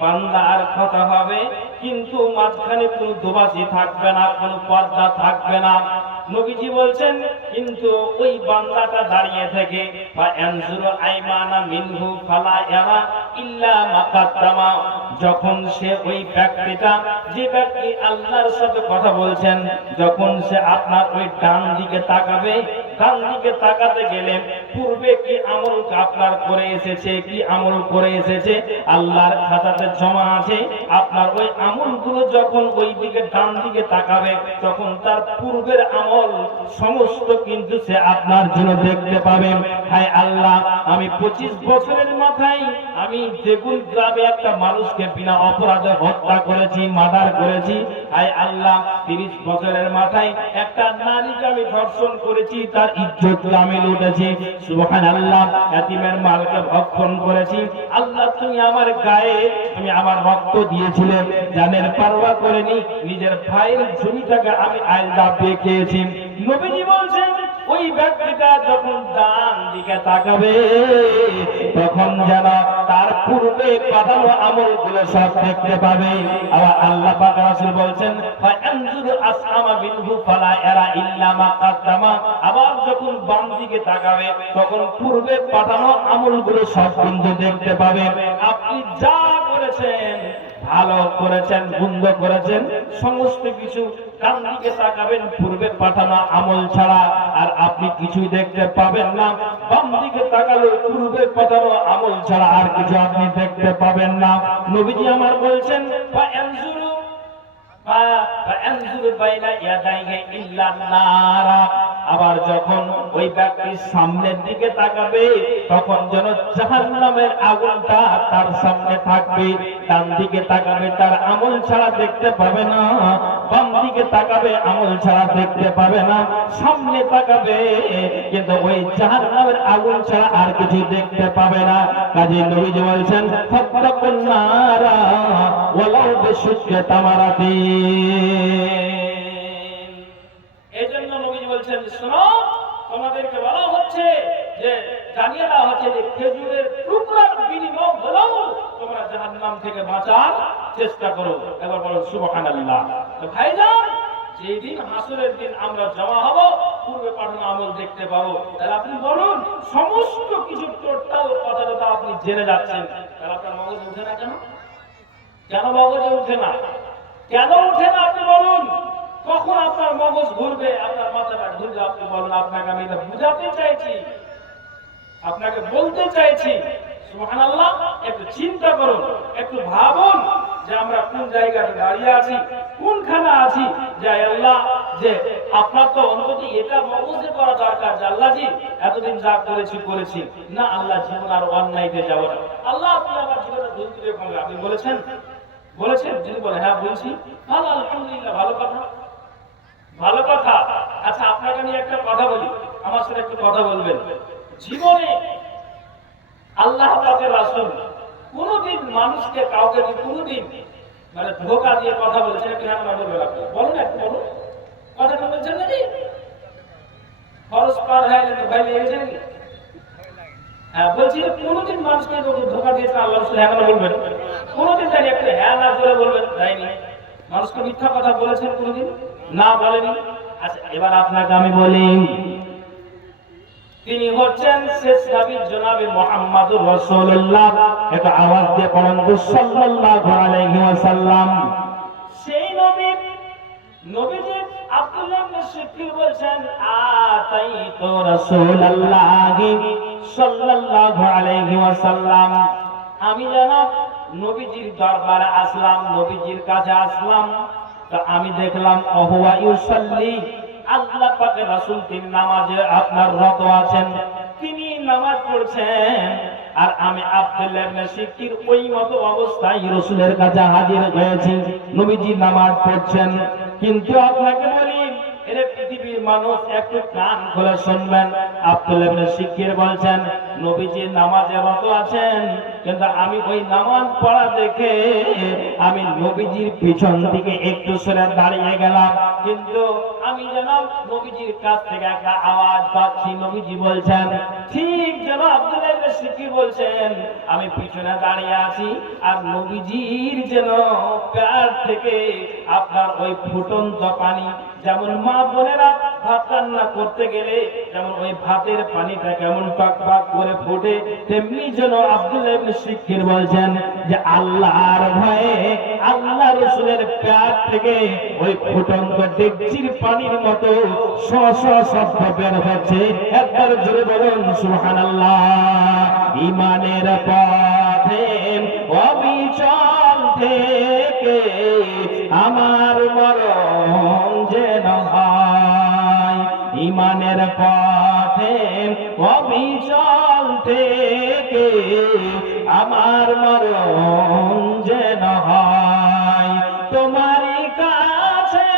বান্দার কথা হবে, কিন্তু মাঝখানে কোনো দোবাজি থাকবে না, কোনো পর্দা থাকবে না। নবীজি বলছেন, কিন্তু ওই বান্দাটা দাঁড়িয়ে থেকে বা আনজুরু আইমানা মিনহু ফালা ইয়ারা ইল্লা মা কাদ্দামা, যখন সে ওই ব্যক্তিটা, যে ব্যক্তি আল্লাহর সাথে কথা বলছেন, যখন সে আপনার ওই ডান দিকে তাকাবে, ডান দিকে তাকাতে গেলে পূর্বে কি আমল আপনার করে এসেছে, কি আমল করে এসেছে আল্লাহর খাতাতে জমা আছে, আপনার ওই আমলগুলো যখন ওই দিকে ডান দিকে তাকাবে, তখন তার পূর্বের আমল সমস্ত কিন্তু সে আপনার জন্য দেখতে পাবেন। হায় আল্লাহ, আমি 25 বছরের মাথায় আমি দেগুন গ্রামে একটা মানুষকে বিনা অপরাধে হত্যা করেছি, মার্ডার করেছি। হায় আল্লাহ, 30 বছরের মাথায় একটা নারীকে আমি ধর্ষণ করেছি, তার ইজ্জত আমি লুটেছি। সুবহানাল্লাহ, এতিমের মালকে ভক্ষণ করেছি। আল্লাহ, তুমি আমার গায়ে তুমি আমার রক্ত দিয়েছিলে, জানের পারওয়া করেনি, নিজের ভাইয়ের জমিটাকে আমি আলদা দিয়ে খেয়েছি। নবীজি বলছেন, ওই ব্যক্তিটা যখন ডান দিকে তাকাবে, তখন যেন তার পূর্বে পাঠানো আমলগুলো সব দেখতে পাবে। আবার আল্লাহ পাক রাসূল বলছেন, ফাআনজুরু আসহামা বিনহু ফালা ইয়ারা ইল্লা মা কাদ্দামা, আবার যখন বাম দিকে তাকাবে, তখন পূর্বে পাঠানো আমলগুলো সব কিন্তু দেখতে পাবে। আপনি যা করেছেন, ভালো করেছেন, মন্দ করেছেন, সমস্ত কিছু ডান দিকে তাকাবেন পূর্বে পাঠানো আমল ছাড়া, আর আপনি কিছুই দেখতে পাবেন না। বাম দিকে তাকালে পূর্বে পাঠানো আমল ছাড়া আর কিছু আপনি দেখতে পাবেন না। নবীজি আমার বলছেন, আবার যখন ওই ব্যক্তির সামনের দিকে তাকাবে, তখন যেন জাহান্নামের আগুনটা তার সামনে থাকবে। ডান দিকে তাকাবে, তার আমল ছাড়া দেখতে পাবে না। বাম দিকে তাকাবে, আমল ছাড়া দেখতে পাবে না। সামনে তাকাবে, কিন্তু ওই জাহান্নামের আগুন ছাড়া আর কিছু দেখতে পাবে না। কাজে নবীজি বলছেন, ফাত্তাকুন নারা ওয়ালাউ বিশিক্কি তামারাতিন। এজন্য নবীজি বলছেন, শোনো, তোমাদেরকে বলা হচ্ছে যে জানিয়ে দেওয়া হচ্ছে যে খেজুরের টুকরার বিনিময় হলেও তোমরা জাহান্নাম থেকে বাঁচার চেষ্টা করো। এবার বলো সুবহানাল্লাহ। তো ভাইজান, যেদিন হাসরের দিন আমরা জমা হব, পূর্বে পাঠানো আমল দেখতে পাবো। তাহলে আপনি বলুন, সমস্ত কিছু টোটাল কথাটা আপনি জেনে যাচ্ছেন, তাহলে আপনার মগজে উঠে না কেন? কেন মগজে উঠে না? কেন উঠে না আপনি বলুন? কখন আপনার মগজ ঘুরবে, আপনার মাথাটা ঘুরবে আপনি বলুন। আপনাকে আমি এটা বুঝাতে চাইছি, আপনাকে বলতে চাইছি। সুবহানাল্লাহ, একটু চিন্তা করুন, একটু ভাবুন যে আমরা কোন জায়গাতে দাঁড়িয়ে আছি, কোনখানে আছি। যে আল্লাহ, যে আপনার তো অন্তত এটা মগজে করা দরকার যে আল্লাহজি এতদিন যা করেছি করেছি না, আল্লাহ জীবন আর অন্যায়তে যাব না। আল্লাহ আপনি আমার জীবনে ভুল করে কমবে, আপনি বলেছেন? বলেছেন? যদি বলে হ্যাঁ বলছি, ভালো, আলহামদুলিল্লাহ, ভালো কথা, ভালো কথা। আচ্ছা, আপনাকে আমি একটা কথা বলি, আমার সাথে একটু কথা বলবেন। জীবনে আল্লাহ পাকের রাসূল কোনদিন মানুষকে কাউকে কোনদিন মানে ধোঁকা দিয়ে কথা বলেছেন কি না? বলবেন আপনি, বলুন, একটু বলুন। কথা বলছেন নাকি? খরচ পার হয়ে গেলে তো ভাই লেগেছে নাকি? হ্যাঁ, বলছি কোনদিন মানুষকে ধোঁকা দিয়েছে আল্লাহ রাসূল? হ্যাঁ বলবেন। কোনদিন তাই একটু হ্যাঁ না জোরে বলবেন, দেয়নি। মানুষকে মিথ্যা কথা বলেছেন কোনদিন? না, বলেনি। আচ্ছা, এবার আপনাকে আমি বলি, তিনি হচ্ছেন শেষ নবী জনাবে মুহাম্মদুর রাসূলুল্লাহ। এটা আওয়াজ দিয়ে পড়ুন সাল্লাল্লাহু আলাইহি ওয়াসাল্লাম। সেই নবী, নবীজি আব্দুল্লাহ ইবনে শিখর বলেন, আতাইতু রাসূলুল্লাহি সাল্লাল্লাহু আলাইহি ওয়াসাল্লাম, আমি জনাব নবীজির দরবারে আসলাম, নবীজির কাছে আসলাম। তো আমি দেখলাম ওহুয়া ইউসাল্লি, আল্লাহ পাকের রাসূল তিনি নামাজে আপনার রত আছেন, তিনি নামাজ পড়ছেন। আর আমি আব্দুল্লাহ ইবনে শিখর ওই মতো অবস্থায় রাসূলের কাছে হাজির হয়েছি, নবীজি নামাজ পড়ছেন। কিন্তু আপনাকে বলি, এর পৃথিবীর মানুষ একটু কান খুলে শুনবেন। আব্দুল্লাহ ইবনে শিখর বলছেন, নবীজি নামাজে রত আছেন, কিন্তু আমি ওই নামাজ পড়া দেখে আমি নবীজির পিছন দিকে একটু সরে দাঁড়িয়ে গেলাম। কিন্তু আমি যেন নবীজির কাছ থেকে একটা আওয়াজ পাচ্ছি, নবীজি বলছেন, ঠিক যেন আব্দুল্লাহ ইবনে শিখর বলছেন, আমি পিছনে দাঁড়িয়ে আছি আর নবীজির যেন পেট থেকে আপনার ওই ফুটন্ত পানি, যেমন মা বোনেরা ভাত রান্না করতে গেলে যেমন ওই ভাতের পানিটা কেমন টক টক করে ফুটে, তেমনি যেন আব্দুল্লাহ ইবনে শিখর বলছেন যে আল্লাহর ভয়ে আল্লাহ রাসূলের পেট থেকে ওই ফুটন্ত ডেকচির পানির মতো শ শ শব্দ বের হচ্ছে। একবার জোরে বলুন সুবহানাল্লাহ। ঈমানের পথে অবিচল থেকে আমার মরণ যেন হয়, ঈমানের পথে অবিচল থেকে আমার মরণ যেন হয়। তোমারই কাছে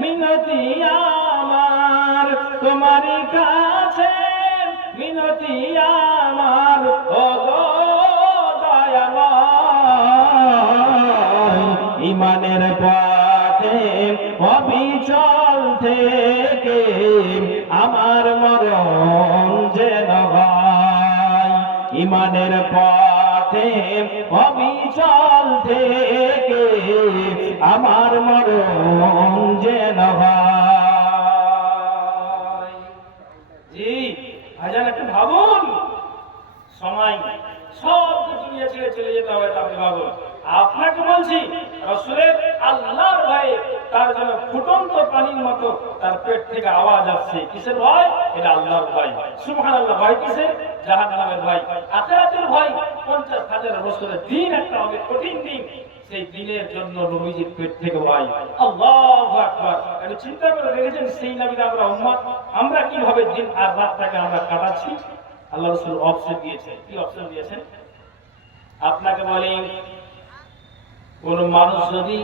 মিনতি আমার, তোমারই কাছে মিনতি আমার, ও গো দয়াময়। ঈমানের পথে অবিচল থেকে আমার মরণ যেন হয়, ঈমানের পথে অবিচল থেকে আমার মরণ যেন হয়। জি ভাইজান, একটু ভাবুন, সময় সব দুনিয়া ছেড়ে চলে যেতে হবে, আপনি ভাবুন। আপনাকে বলছি, রাসূলের আল্লাহর ভয়ে তার জন্য ফুটন্ত পানির মতো তার পেট থেকে আওয়াজ আসছে। কিসের ভয়? এটা আল্লাহর ভয়। সুবহানাল্লাহ। ভয় কিসের? জাহান্নামের ভয়, আখিরাতের ভয়। 50,000 বছরের দিন একটা হবে, কঠিন দিন, সেই দিনের জন্য নবীজির পেট থেকে ভয়। আল্লাহু আকবার। একটু চিন্তা করে দেখেছেন সেই নবীর আমরা উম্মত, আমরা কিভাবে দিন আর রাতটাকে আমরা কাটাচ্ছি? আল্লাহ রাসূল অপশন দিয়েছেন। কি অপশন দিয়েছেন? আপনাকে বলি, কোন মানুষ যদি,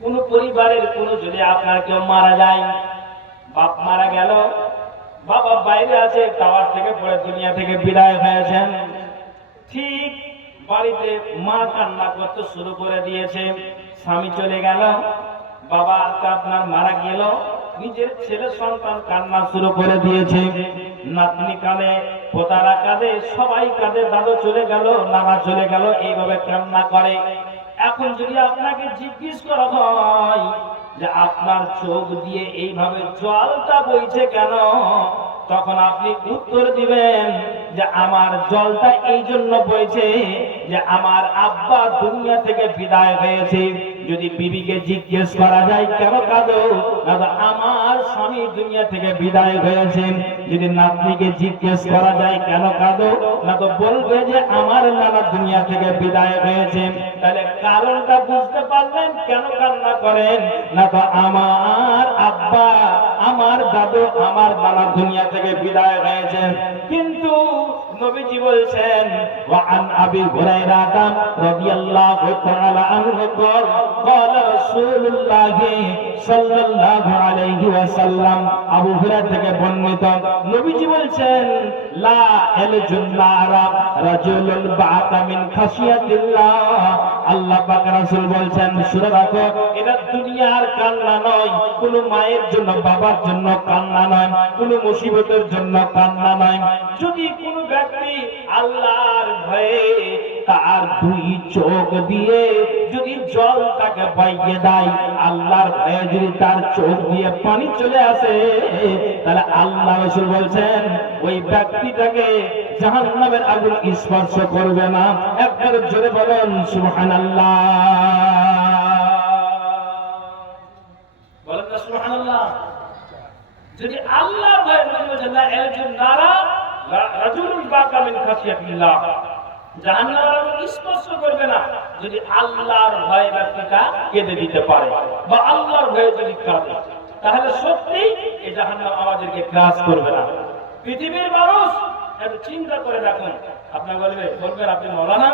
কোন পরিবারের কোন যদি আপনার কেউ মারা যায়, বাপ মারা গেল, বাবা বাইরে আছে, টাওয়ার থেকে পড়ে দুনিয়া থেকে বিদায় হয়েছেন, ঠিক বাড়িতে মা কান্না করতে শুরু করে দিয়েছে। স্বামী চলে গেল, বাবা আপনার মারা গেল, নিজের ছেলে সন্তান কান্না শুরু করে দিয়েছে, নাতনি কাঁদে, পোতারা কাঁদে, সবাই কাঁদে, দাদু চলে গেল, নানা চলে গেল, এইভাবে কান্না করে। এখন যদি আপনাকে জিজ্ঞেস করা হয় যে আপনার চোখ দিয়ে এইভাবে জলটা বইছে কেন, তখন আপনি উত্তর দিবেন যে আমার জলটা এই জন্য বইছে যে আমার আব্বা দুনিয়া থেকে বিদায় হয়েছে, যদি বিবিকে জিজ্ঞেস করা যায় কেন কাঁদো, না আমার স্বামী দুনিয়া থেকে বিদায় হয়েছেন। যদি নাতনিকে জিজ্ঞেস করা যায় কেন কাঁদো, না তো বলবে যে আমার নানা দুনিয়া থেকে বিদায় হয়েছেন। তাহলে কারণটা বুঝতে পারলেন কেন কান্না করেন, না তো আমার আব্বা আমার দাদু আমার নানা দুনিয়া থেকে বিদায় হয়েছেন। কিন্তু নবীজি বলছেন ওয়া আন আবি হুরায়রা রাদিয়াল্লাহু তাআলা আনহু قال رسول الله সাল্লাল্লাহু আলাইহি ওয়াসাল্লাম, আবু হুরায়রা থেকে বর্ণিত নবীজি বলছেন লা ইয়ালজুন নারা রাজুলুন বা'তা মিন খাশিয়াতিল্লাহ। আল্লাহ পাক রাসূল বলছেন শুনে রাখো, এটা দুনিয়ার কান্না নয়, কোন মায়ের জন্য বাবার জন্য কান্না নয়, কোন মুসিবতের জন্য কান্না নয়। যদি কোন ব্যক্তি আল্লাহর ভয়ে তার দুই চোখ দিয়ে যদি জল তাকে বাইয়ে দেয়, আল্লাহর ভয়ে যদি তার চোখ দিয়ে পানি চলে আসে, তাহলে আল্লাহ রাসূল বলছেন ওই ব্যক্তিটাকে জাহান্নামের আগুন স্পর্শ করবে না। একবার জোরে বলেন সুবহানাল্লাহ, বলেন না সুবহানাল্লাহ। যদি আল্লাহর ভয়ে বলছেন না একজন নারা রাজুলুন বাকা মিন খাশিয়াতিল্লাহ, জাহান্নামের আগুন স্পর্শ করবে না যদি আল্লাহর ভয়ে ব্যক্তিটা কেঁদে দিতে পারে বা আল্লাহর ভয়ে যদি কাঁদে, তাহলে সত্যি এই জাহান্নাম আমাদেরকে গ্রাস করবে না। পৃথিবীর মানুষ একটু চিন্তা করে রাখুন, আপনার বলবেন আপনি মৌলানা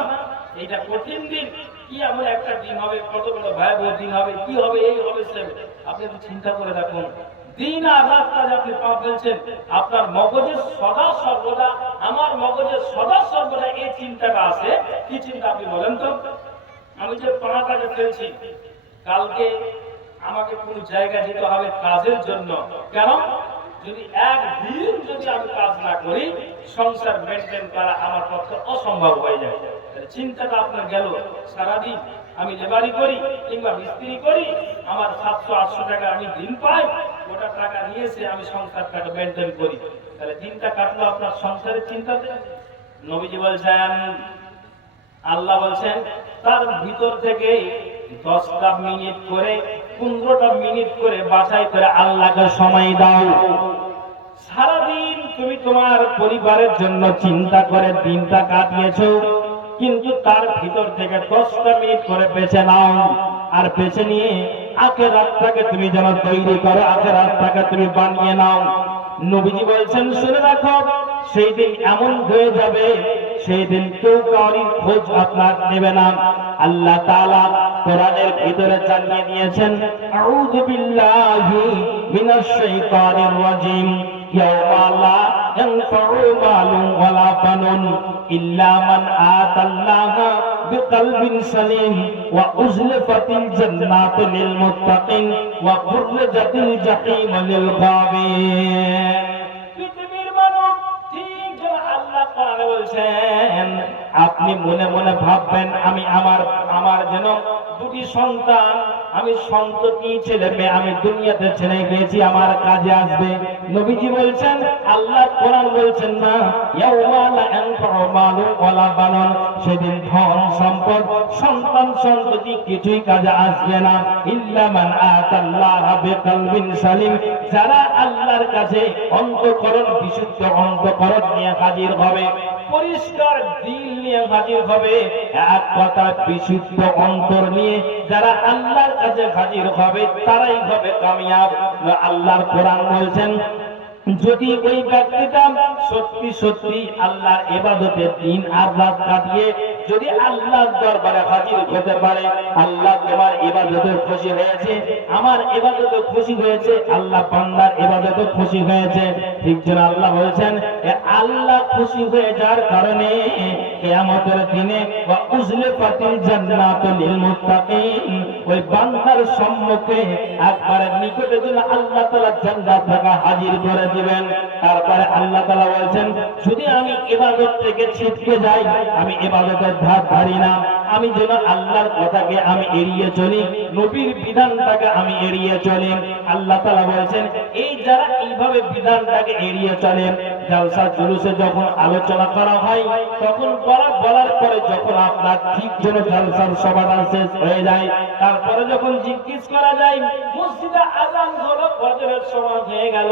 এইটা কঠিন দিন, কি এমন একটা দিন হবে, কত বড় ভয়াবহ দিন হবে, কি হবে এই হবে সে, আপনি একটু চিন্তা করে রাখুন। দিন আর রাত কাজে আপনি পা ফেলছেন, আপনার মগজে সদা সর্বদা, আমার মগজে সদা সর্বদা এই চিন্তাটা আছে। কি চিন্তা আপনি বলেন তো? আমি যে পাটাকে ফেলছি, কালকে আমাকে কোন জায়গায় যেতে হবে কাজের জন্য, কেন? যদি একদিন যদি আমি কাজ না করি, সংসার মেনটেন করা আমার পক্ষে অসম্ভব হয়ে যায়। চিন্তাটা আপনার গেল, সারাদিন আমি লেবারি করি কিংবা মিস্ত্রি করি, আমার 700-800 টাকা আমি দিন পাই, ওটা টাকা নিয়ে এসে আমি সংসারটাকে মেনটেন করি, তাহলে দিনটা কাটলো আপনার সংসারের চিন্তাতে। নবীজি বলছেন, আল্লাহ বলছেন তার ভিতর থেকে 10টা মিনিট করে 15টা মিনিট করে বাছাই করে আল্লাহকে সময় দাও। সারাদিন তুমি তোমার পরিবারের জন্য চিন্তা করে দিনটা কাটিয়েছো, কিন্তু তার ভিতর থেকে 10টা মিনিট করে বেছে নাও, আর বেছে নিয়ে আখিরাতটাকে তুমি যেন তৈরি করো, আখিরাতটাকে তুমি বানিয়ে নাও। নবীজি বলছেন শুনে রাখো, সেই দিন এমন হয়ে যাবে, সেই দিন কেউ কারোর খোঁজ আপনার নেবে না। আল্লাহ তাআলা কোরআনের ভিতরে জানিয়ে দিয়েছেন, আউযু বিল্লাহি মিনাশ শাইতানির রাজিম, ইয়াওমা লা ইয়ানফাউ মালুন ওয়ালা বানুন ইল্লা মান আতাল্লাহা বিকলবিন সালিম ওয়া উযলিফাতিল জান্নাতু লিল মুত্তাকিন ওয়া বুররিজাতিল জাহিম লিল গাবিন। পৃথিবীর মানুষ ঠিক যেন আল্লাহ কোরআনে বলছেন, আপনি মনে মনে ভাববেন আমি আমার যেন দুটি সন্তান, আমি সন্ততি ছেলে মেয়ে আমি দুনিয়াতে ছেড়ে গেছি, আমার কাজে আসবে। নবীজি বলছেন, আল্লাহ কোরআন বলছেন না, ইয়াউমা লা ইয়ানফাউ মালুন ওয়ালা বানুন, সেদিন ধন সম্পদ সন্তান সন্ততি কিছুই কাজে আসবে না, ইল্লা মান আতাল্লাহা বিকলবিন সালিম, যারা আল্লাহর কাছে অন্তঃকরণ বিশুদ্ধ অন্তঃকরণ নিয়ে হাজির হবে, পরিষ্কার দিল নিয়ে হাজির হবে, এক কথা বিশুদ্ধ অন্তর নিয়ে যারা আল্লাহর কাছে হাজির হবে তারাই হবে কামিয়াব। আল্লাহর কোরআন বলছেন, যদি ওই ব্যক্তিটা সত্যি সত্যি আল্লাহর ইবাদতে দিন আর রাত কাটিয়ে যদি আল্লাহর দরবারে হাজির হতে পারে, আল্লাহ তোমার ইবাদতে খুশি হয়েছে, আমার ইবাদতে খুশি হয়েছে, আল্লাহ বান্দার ইবাদতে খুশি হয়েছে, ঠিক যেন আল্লাহ বলেছেন আল্লাহ খুশি হয়ে যাওয়ার কারণে কিয়ামতের দিনে ওয়া উযলিফাতিল জান্নাতু লিল মুত্তাকিন, ওই বান্দার সম্মুখে একবারে নিকটে যেন আল্লাহ তাআলা জান্নাত থেকে হাজির করে দিবেন। তারপরে আল্লাহ তাআলা বলেন, যদি আমি ইবাদত থেকে ছিটকে যাই, আমি ইবাদতের ধার ধারি না, আমি যেন আল্লাহর কথাকে আমি এড়িয়ে চলি, নবীর বিধানটাকে আমি এড়িয়ে চলি। আল্লাহ তাআলা বলেন, এই যারা এইভাবে বিধানটাকে এড়িয়ে চলে, জালসা জুলুসে যখন আলোচনা করা হয় তখন বলার পরে যখন আপনার ঠিক যেন জালসার সভাটা শেষ হয়ে যায়, তারপরে যখন জিজ্ঞেস করা যায় মসজিদে আযান হলো, ফজরের সময় হয়ে গেল,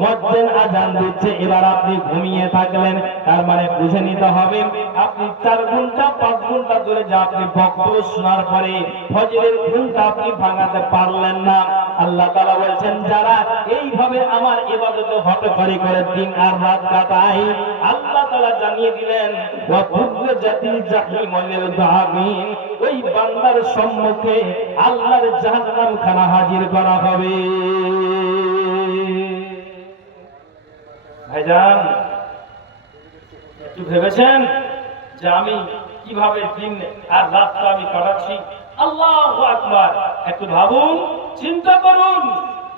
মুয়াজ্জিন আযান দিচ্ছে, এবার আপনি ঘুমিয়ে থাকলেন, তার মানে বুঝে নিতে হবে আপনি 4 ঘন্টা 5 ঘন্টা ধরে যা আপনি বক্তব্য শোনার পরে ফজরের ঘুমটা আপনি ভাঙাতে পারলেন না। আল্লাহ তাআলা বলছেন যারা এইভাবে আমার ইবাদতে হটকারি করে দিন আর রাত কাটায়, আল্লাহ তাআলা জানিয়ে দিলেন ওয়া বুরজাতিল জাহিম লিল গাবিন, ওই বান্দার সম্মুখে আল্লাহর জাহান্নাম খানা হাজির করা হবে। ভাইজান একটু ভেবেছেন যে আমি কিভাবে দিন আর রাতটা আমি কাটাচ্ছি? আল্লাহু আকবার। একটু ভাবুন, চিন্তা করুন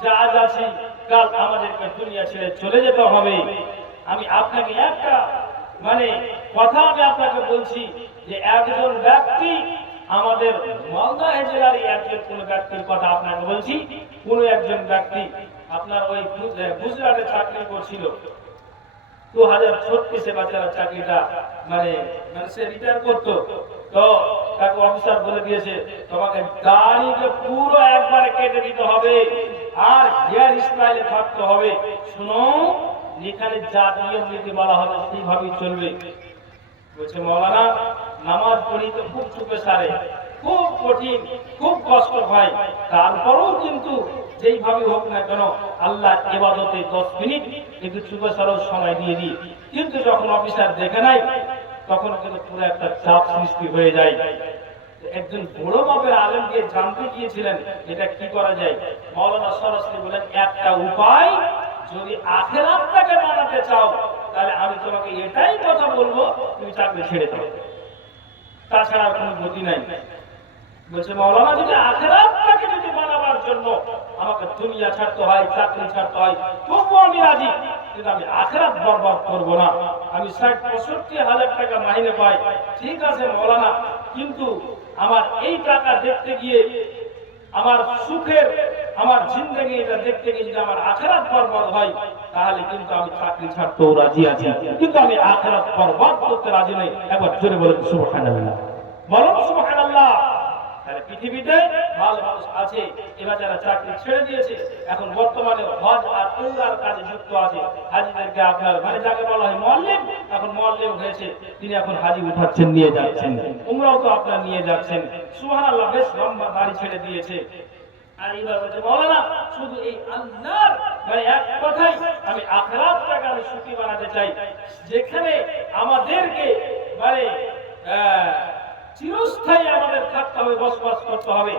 যে আজ আছি, কাল আমাদেরকে দুনিয়া ছেড়ে চলে যেতে হবে। আমি আপনাকে একটা কথা আমি আপনাকে বলছি যে একজন ব্যক্তি, আমাদের মালদা জেলার একজন কোন ব্যক্তির কথা আপনাকে বলছি, কোন একজন ব্যক্তি আপনার ওই গুজরাটে চাকরি করছিল, 2036 বাচ্চারা চাকরিটা সে রিটায়ার করতো, তো তাকে অফিসার বলে দিয়েছে তোমাকে দাড়িকে পুরো একবারে কেটে দিতে হবে আর হেয়ার স্টাইলে থাকতে হবে। শুনো, এখানে যা নিয়ম নীতি বলা হবে সেইভাবেই চলবে। বলছে মাওলানা নামাজ পড়ি তো খুব চুপে সারে, খুব কঠিন, খুব কষ্ট হয়, তারপরেও কিন্তু যেইভাবে হোক না কেন আল্লাহ ইবাদতে 10 মিনিট একটু চুপে সারার সময় দিয়ে দিই। কিন্তু যখন অফিসার দেখে নাই তখন কিন্তু পুরো একটা চাপ সৃষ্টি হয়ে যায়। একজন বড় মাপের আলেমকে জানতে গিয়েছিলেন এটা কি করা যায়। মাওলানা সরাসরি বলেন একটা উপায়, যদি আখিরাতটাকে বানাতে চাও তাহলে আমি তোমাকে এটাই কথা বলবো, তুমি চাকরি ছেড়ে দাও, তাছাড়া আর কোনো গতি নাই। বলছে মাওলানা যদি আখিরাতটাকে যদি বানাবার জন্য আমাকে দুনিয়া ছাড়তে হয়, চাকরি ছাড়তে হয়, তবুও আমি রাজি, কিন্তু আমি আখিরাত বরবাদ করব না। আমি 60-65 হাজার টাকা মাইনে পাই, ঠিক আছে মাওলানা, কিন্তু আমার এই টাকা দেখতে গিয়ে আমার সুখের আমার জিন্দেগি এটা দেখতে গিয়ে যদি আমার আখিরাত বরবাদ হয় তাহলে কিন্তু আমি চাকরি ছাড়তেও রাজি আছি, কিন্তু আমি আখিরাত বরবাদ করতে রাজি নই। একবার জোরে বলেন সুবহানাল্লাহ, বলুন সুবহানাল্লাহ। তাহলে পৃথিবীতে ভালো মানুষ আছে এবার যারা চাকরি ছেড়ে দিয়েছে, এখন বর্তমানে হজ আর উমরার কাজে যুক্ত আছে। হাজীদেরকে আপনার যাকে বলা হয় মুআল্লিম, এখন মুআল্লিম হয়েছে, তিনি এখন হাজী উঠাচ্ছেন, নিয়ে যাচ্ছেন, উমরাও তো আপনার নিয়ে যাচ্ছেন। সুবহানাল্লাহ, বেশ লম্বা দাড়ি ছেড়ে দিয়েছে। আর এবার বলছে মাওলানা শুধু এই আল্লাহর এক কথাই আমি আখিরাতটাকে আমি সুখী বানাতে চাই, যেখানে আমাদেরকে চিরস্থায়ী আমাদের থাকতে হবে, বসবাস করতে হবে,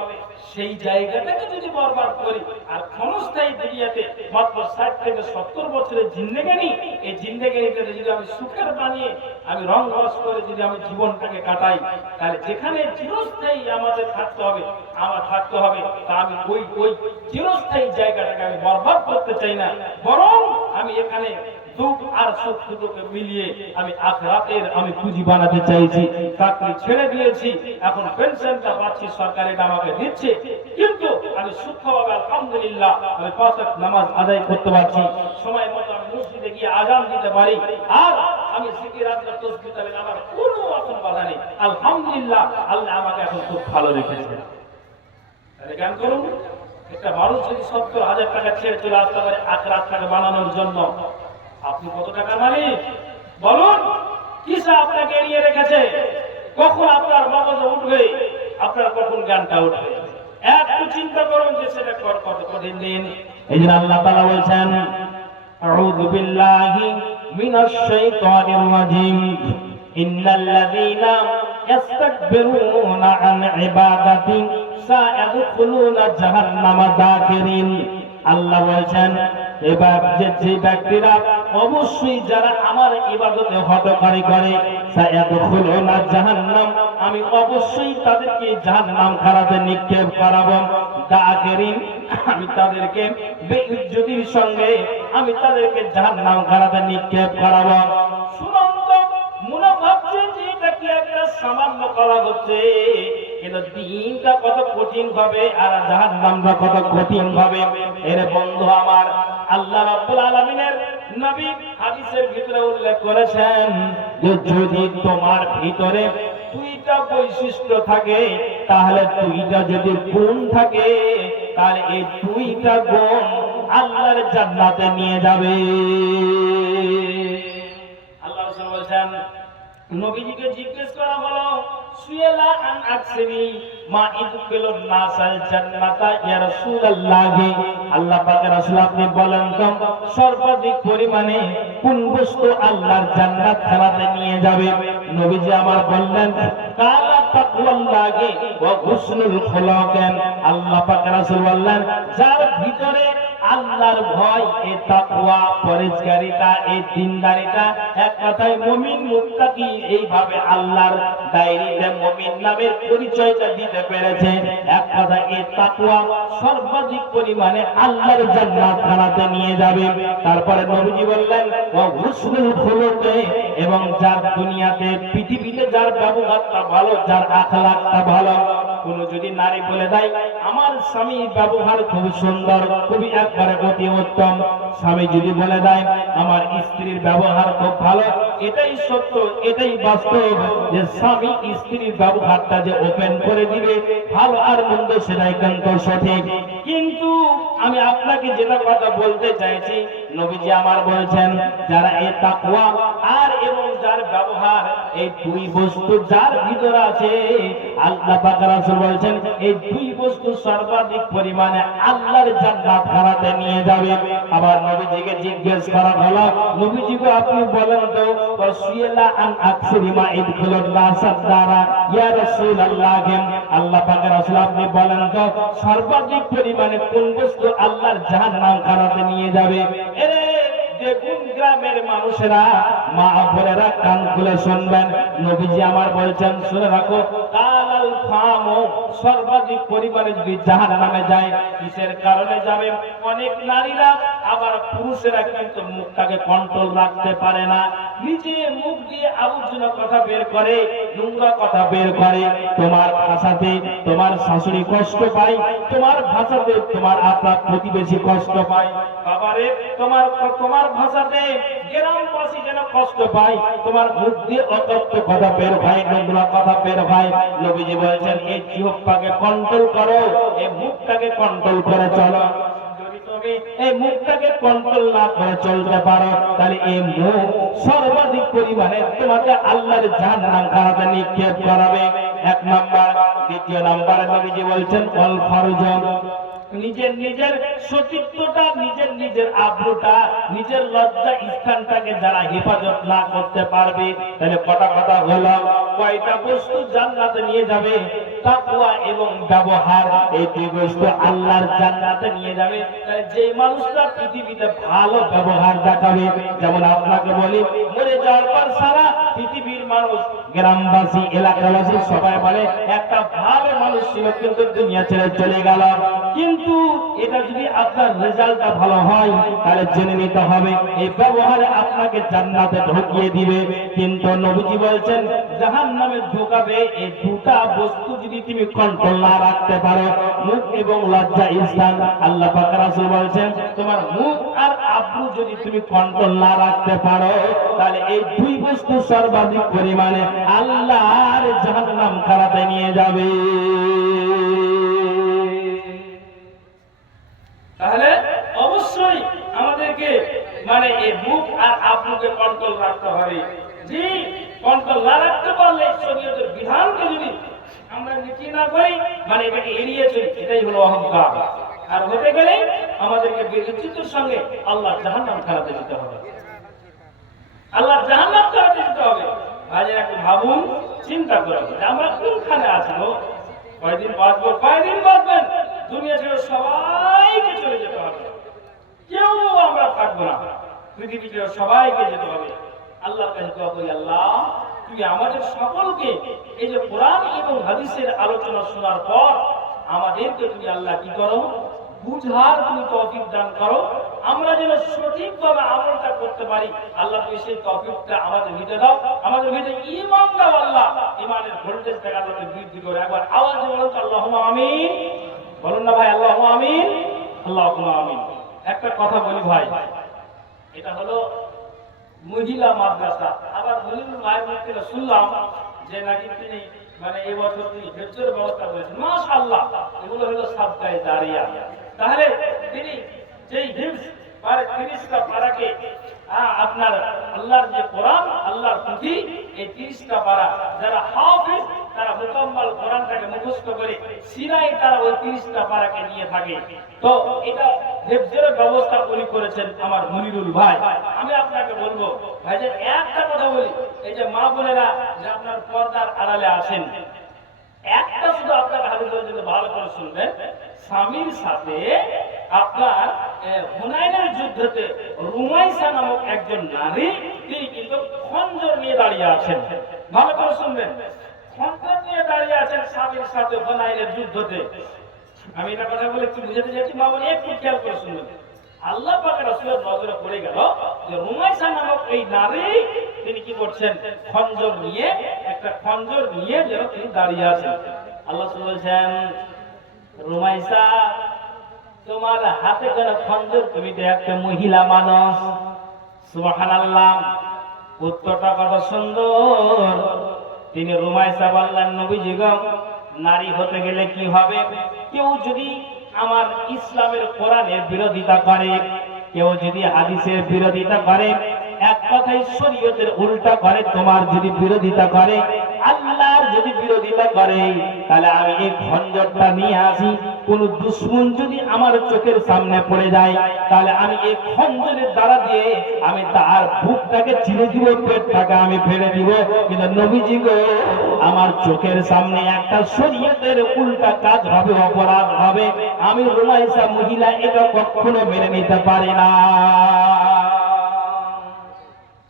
সেই জায়গাটাকে যদি বরবাদ করি আর ক্ষণস্থায়ী দুনিয়াতে মাত্র 60 থেকে 70 বছরের জিন্দেগানি, এই জিন্দেগানিটাকে যদি আমি সুখের বানিয়ে আমি রং রস করে যদি আমি জীবনটাকে কাটাই, তাহলে যেখানে চিরস্থায়ী আমাদের থাকতে হবে, আমার থাকতে হবে, তা আমি ওই চিরস্থায়ী জায়গাটাকে আমি বরবাদ করতে চাই না, বরং আমি এখানে দুঃখ আর সুখ দুটোকে মিলিয়ে আমি আখিরাতের আমি পুঁজি বানাতে চাইছি। চাকরি ছেড়ে দিয়েছি, এখন পেনশনটা পাচ্ছি, সরকার এটা আমাকে দিচ্ছে, কিন্তু আমি সুখভাবে আলহামদুলিল্লাহ আমি 5 ওয়াক্ত নামাজ আদায় করতে পারছি, সময় মতো আমি মসজিদে গিয়ে আযান দিতে পারি, আর আমি জিকির আজকার তাসবিহ তাহলে আমার কোনো রকম বাধা নেই। আলহামদুলিল্লাহ, আল্লাহ আমাকে এখন খুব ভালো রেখেছে। তাহলে জ্ঞান করুন, একটা মানুষ যদি 70,000 টাকা ছেড়ে চলে আসতে পারে আখিরাতটাকে বানানোর জন্য, আপনি কত টাকা মালিক বলুন? কিসে আপনাকে এড়িয়ে রেখেছে? কখন আপনার মগজে উঠবে, আপনার কখন জ্ঞানটা উঠবে, একটু চিন্তা করুন যে সেটা কত কঠিন দিন। এই জন্য আল্লাহ তাআলা বলছেন আউযু বিল্লাহি মিনাশ শাইতানির রাজীম, ইন্নাল্লাযীনা ইস্তাকবিরুনা আন ইবাদাতি সায়াদখুলুনা জাহান্নামা দাখিরিন। আল্লাহ বলছেন এবার যে ব্যক্তিরা অবশ্যই যারা আমার ইবাদতে হটকারি করে, সায়াদখুলুনা জাহান্নাম, আমি অবশ্যই তাদেরকে জাহান্নাম খানাতে নিক্ষেপ করাবো, দাখিরিন, আমি তাদেরকে বেইজ্জতির সঙ্গে আমি তাদেরকে জাহান্নাম খানাতে নিক্ষেপ করাবো। শুনুন তো, মনে ভাবছেন যে এটা কি একটা সামান্য করা হচ্ছে, কিন্তু দিনটা কত কঠিন হবে আর জাহান্নামটা কত কঠিন হবে। এর বন্ধু আমার, আল্লাহ রাব্বুল আলামিনের নবী হাদিসের ভিতরে উল্লেখ করেছেন যে যদি তোমার ভিতরে দুইটা বৈশিষ্ট্য থাকে, তাহলে দুইটা যদি গুণ থাকে, তাহলে এই দুইটা গুণ আল্লাহর জান্নাতে নিয়ে যাবে। আল্লাহ রাসূল বলেছেন, নবীজিকে জিজ্ঞেস করা হলো, সুয়েলা আন আকসিমি মা ইদখিলুন নাসাল জান্নাতা ইয়া রাসূলুল্লাহ, আল্লাহ পাকের রাসূল আপনি বলেন তো সর্বাধিক পরিমাণে কোন বস্তু আল্লাহর জান্নাত খানাতে নিয়ে যাবে? নবীজি আমার বললেন, কালা তাকওয়াল্লাহি ওয়া হুসনুল খুলুক। আল্লাহ পাকের রাসূল বললেন, যার ভিতরে আল্লাহর ভয়, এই তাকওয়া, পরহেজগারিতা, এই দিনদারিতা, এক কথায় মুমিন মুত্তাকি এইভাবে আল্লাহর ডায়েরিতে মুমিন নামের পরিচয়টা দিতে পেরেছে, এক কথায় এই তাকওয়া সর্বাধিক পরিমাণে আল্লাহর জান্নাত খানাতে নিয়ে যাবে। তারপরে নবীজি বললেন, ওয়া হুসনুল খুলুক, এবং যার দুনিয়াতে পৃথিবীতে যার ব্যবহারটা ভালো, যার আখলাকটা ভালো। কোন যদি নারী বলে দেয় আমার স্বামী ব্যবহার খুব সুন্দর, খুবই একবারে অতি উত্তম, স্বামী যদি বলে দেয় আমার স্ত্রীর ব্যবহার খুব ভালো, এটাই সত্য, এটাই বাস্তব যে স্বামী স্ত্রীর ব্যবহারটা যে ওপেন করে দিবে ভালো আর মন্দ সেটাই কিন্তু সঠিক। কিন্তু আমি আপনাকে যেটা কথা বলতে চাইছি, নবীজি আমার বলছেন যারা এই তাকওয়া আর এবং যার ব্যবহার, এই দুই বস্তু যার ভিতরে আছে, আল্লাহ পাক রাসূল বলছেন এই দুই বস্তু সর্বাধিক পরিমাণে আল্লাহর জান্নাত খানাতে নিয়ে যাবে। আবার নবীজিকে জিজ্ঞেস করা হলো, নবীজিকে আপনি বলেন তো ওয়াসিলা আন আকসিরি মা ইদখিলুন নাসাদ দারা ইয়া রাসূলুল্লাহ, আল্লাহ পাক রাসূল আপনি বলেন তো সর্বাধিক পরিমাণে কোন বস্তু আল্লাহর জাহান্নাম খানাতে নিয়ে যাবে? এরে দেখুন গ্রামের মানুষেরা, মা বোনেরা কান খুলে শুনবেন, নবীজি আমার বলছেন শুনে রাখো, কালাল ফামু, সর্বাধিক পরিমাণে যদি জাহান্নামে যায়, কিসের কারণে যাবে? অনেক নারীরা আবার পুরুষেরা কিন্তু মুখটাকে কন্ট্রোল রাখতে পারে না, নিজে মুখ দিয়ে আবর্জনা কথা বের করে, নোংরা কথা বের করে। তোমার ভাষাতে তোমার শাশুড়ি কষ্ট পায়, তোমার ভাষাতে তোমার আপনার প্রতিবেশী কষ্ট পায়, বাবারে তোমার তোমার ভাষাতে গ্রামবাসী যেন কষ্ট পায়, তোমার মুখ দিয়ে অতত্ব কথা বের হয়, নোংরা কথা বের হয়। নবীজি বলেছেন এই জিহ্বাকে কন্ট্রোল করো, এই মুখটাকে কন্ট্রোল করে চলো। যদি তুমি এই মুখটাকে কন্ট্রোল না করে চলতে পারো, তাহলে এই মুখ সর্বাধিক পরিমাণে তোমাকে আল্লাহর জাহান্নাম খানাতে নিক্ষেপ করাবে। এক নাম্বার। দ্বিতীয় নাম্বারে নবীজি বলছেন অল ফারজ, নিজের নিজের সতীত্বটা, নিজের নিজের আব্রুটা, নিজের লজ্জা স্থানটাকে যারা হেফাজত না করতে পারবে, তাহলে কটা কথা হলো, কয়টা বস্তু জান্নাতে নিয়ে যাবে? তাকওয়া এবং ব্যবহার, এই দুই বস্তু আল্লাহর জান্নাতে নিয়ে যাবে। যে মানুষটা পৃথিবীতে ভালো ব্যবহার দেখাবে, যেমন আপনাকে বলি মরে যাওয়ার পর সারা পৃথিবীর মানুষ, গ্রামবাসী, এলাকাবাসী সবাই বলে একটা ভালো মানুষ ছিল কিন্তু দুনিয়া ছেড়ে চলে গেল, কিন্তু এটা যদি আপনার রেজাল্টটা ভালো হয় তাহলে জেনে নিতে হবে এই ব্যবহারে আপনাকে জান্নাতে ঢুকিয়ে দিবে। কিন্তু নবীজি বলছেন জাহান্নামে ঢোকাবে এই দুটা বস্তু যদি তুমি কন্ট্রোল না রাখতে পারো, মুখ এবং লজ্জা স্থান। আল্লাহ পাক রাসূল বলছেন তোমার মুখ আর আব্রু যদি তুমি কন্ট্রোল না রাখতে পারো, তাহলে এই দুই বস্তু সর্বাধিক পরিমাণে আল্লাহর জাহান্নাম খানাতে নিয়ে যাবে। তাহলে অবশ্যই আমাদেরকে মানে এই মুখ আর আব্রুকে কন্ট্রোল রাখতে হবে। জি, কন্ট্রোল না রাখতে পারলে শরীয়তের বিধানকে যদি আমরা নীতি না করি, মানে এটাকে এড়িয়ে চলি, এটাই হলো অহংকার। আর হতে গেলে আমাদেরকে বিচিত্রের সঙ্গে আল্লাহ জাহান্নাম খানাতে যেতে হবে, আল্লাহ জাহান্নাম খানাতে যেতে হবে। ভাইরা একটু ভাবুন, চিন্তা করুন যে আমরা কোনখানে আছি গো? কয়দিন বাঁচবো? কয়দিন বাঁচবেন? দুনিয়া ছেড়ে সবাইকে চলে যেতে হবে, কেউ আমরা থাকবো না, পৃথিবী ছেড়ে সবাইকে যেতে হবে। আল্লাহর কাছে দোয়া করি, আল্লাহ তুমি আমাদের সকলকে এই যে কোরআন এবং হাদিসের আলোচনা শোনার পর আমাদেরকে তুমি আল্লাহ কি করো, বুঝার তুমি তৌফিক দান করো, আমরা যেন সঠিকভাবে আমলটা করতে পারি। আল্লাহ তুমি সেই তৌফিকটা আমাদের ভিতরে দাও, আমাদের ভিতরে ঈমান দাও। আল্লাহ ঈমানের ভোল্টেজ আল্লাহকে বৃদ্ধি করে। একবার আওয়াজ দিয়ে বলুন আল্লাহুম্মা আমিন। বলুন না ভাই আল্লাহুম্মা আমিন, আল্লাহুম্মা আমিন। একটা কথা বলি ভাই, এটা হলো মহিলা মাদ্রাসা। আবার মহিলা মায়ের মুখ থেকে শুনলাম যে নাকি তিনি মানে এবছর তিনি হেফজের ব্যবস্থা করেছেন, মাশাআল্লাহ। এগুলো হলো সাদকায়ে জারিয়া। তাহলে তিনি যেই হিফজ মানে 30টা পারাকে আপনার আল্লাহর যে কোরআন, আল্লাহর পুঁথি, এই 30টা পারা যারা হাফেজ তারা মুকাম্মাল কোরআনটাকে মুখস্থ করে সিনাই তারা ওই 30টা পারাকে নিয়ে থাকে। তো এটা হেফজের ব্যবস্থা উনি করেছেন আমার মনিরুল ভাই। আমি আপনাকে বলবো ভাই যে একটা কথা বলি, এই যে মা বোনেরা যে আপনার পর্দার আড়ালে আছেন, একটা শুধু আপনার হাদিসের জন্য ভালো করে শুনবেন। স্বামীর সাথে আপনার হুনাইনের যুদ্ধতে রুমাইসা নামক একজন নারী, তিনি কিন্তু খঞ্জর নিয়ে দাঁড়িয়ে আছেন। ভালো করে শুনবেন, খঞ্জর নিয়ে দাঁড়িয়ে আছেন স্বামীর সাথে হুনাইনের যুদ্ধতে। আমি এটা কথা বলে একটু বুঝাতে চাইছি, মা বলে একটু খেয়াল করে শুনবেন। আল্লাহ পাকের রাসূলের নজরে পড়ে গেল যে রুমাইসা নামক এই নারী তিনি কি করছেন, খঞ্জর নিয়ে, একটা খঞ্জর নিয়ে যেন তিনি দাঁড়িয়ে আছেন। আল্লাহ বলছেন, রুমাইসা তোমার হাতে কেন খঞ্জর, তুমি তো একটা মহিলা মানুষ। সুবহানাল্লাহ। উত্তরটা কত সুন্দর। তিনি রুমাইসা বললেন, নবীজি গো, নারী হতে গেলে কি হবে? কেউ যদি আমার ইসলামের কোরআনের বিরোধিতা করে, কেউ যদি হাদিসের বিরোধিতা করে, এক কথায় শরীয়তের উল্টা করে, তোমার যদি বিরোধিতা করে, আল্লাহর যদি বিরোধিতা করে, তাহলে আমি এই খঞ্জরটা নিয়ে আসি। কোন দুশমন যদি আমার চোখের সামনে পড়ে যায়, তাহলে আমি এই খঞ্জরের দ্বারা দিয়ে আমি তার বুকটাকে চিরে দিব, পেটটাকে আমি ফেলে দিব। কিন্তু নবীজি গো, আমার চোখের সামনে একটা শরীয়তের উল্টা কাজ হবে, অপরাধ হবে, আমি রুমাইসা মহিলা এটা কখনো মেনে নিতে পারি না।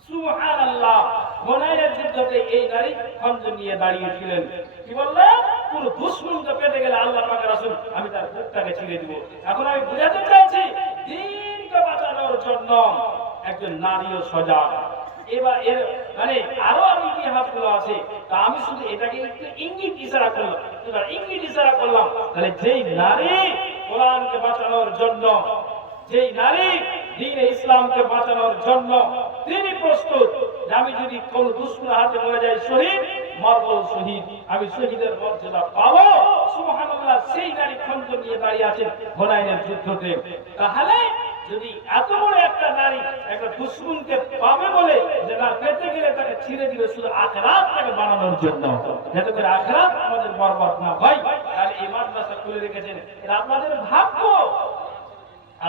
সুবহানাল্লাহ। হুনাইনের যুদ্ধে এই নারী খঞ্জর নিয়ে দাঁড়িয়েছিলেন। কি বললেন? কোন দুশমনকে পেতে গেলে আল্লাহ পাকের রাসূল আমি তার বুকটাকে ছিঁড়ে দিব। এখন আমি বুঝাতে চাইছি, দ্বীনকে বাঁচানোর জন্য একজন নারীও সজাগ। এবার এর মানে আরো আমি ইতিহাসগুলো আছে, তা আমি শুধু এটাকে একটু ইঙ্গিত ইশারা করলাম, ইঙ্গিত ইশারা করলাম। তাহলে যেই নারী কোরআনকে বাঁচানোর জন্য, যেই নারী দ্বীন ইসলামকে বাঁচানোর জন্য তিনি প্রস্তুত, যে আমি যদি কোন দুশমনের হাতে মরে যাই শহীদ, মরব শহীদ, আমি শহীদের মর্যাদা পাবো। সুবহানাল্লাহ। সেই নারী খঞ্জর নিয়ে দাঁড়িয়ে আছেন হুনাইনের যুদ্ধতে। তাহলে যদি এত বড় একটা নারী একটা দুশমনকে পাবে বলে যে না পেতে গেলে তাকে ছিঁড়ে দিবে শুধু আখিরাতটাকে বানানোর জন্য, যাতে করে আখিরাত আমাদের বরবাদ না হয়, তাহলে এই মাদ্রাসা খুলে রেখেছেন। এটা আপনাদের ভাগ্য,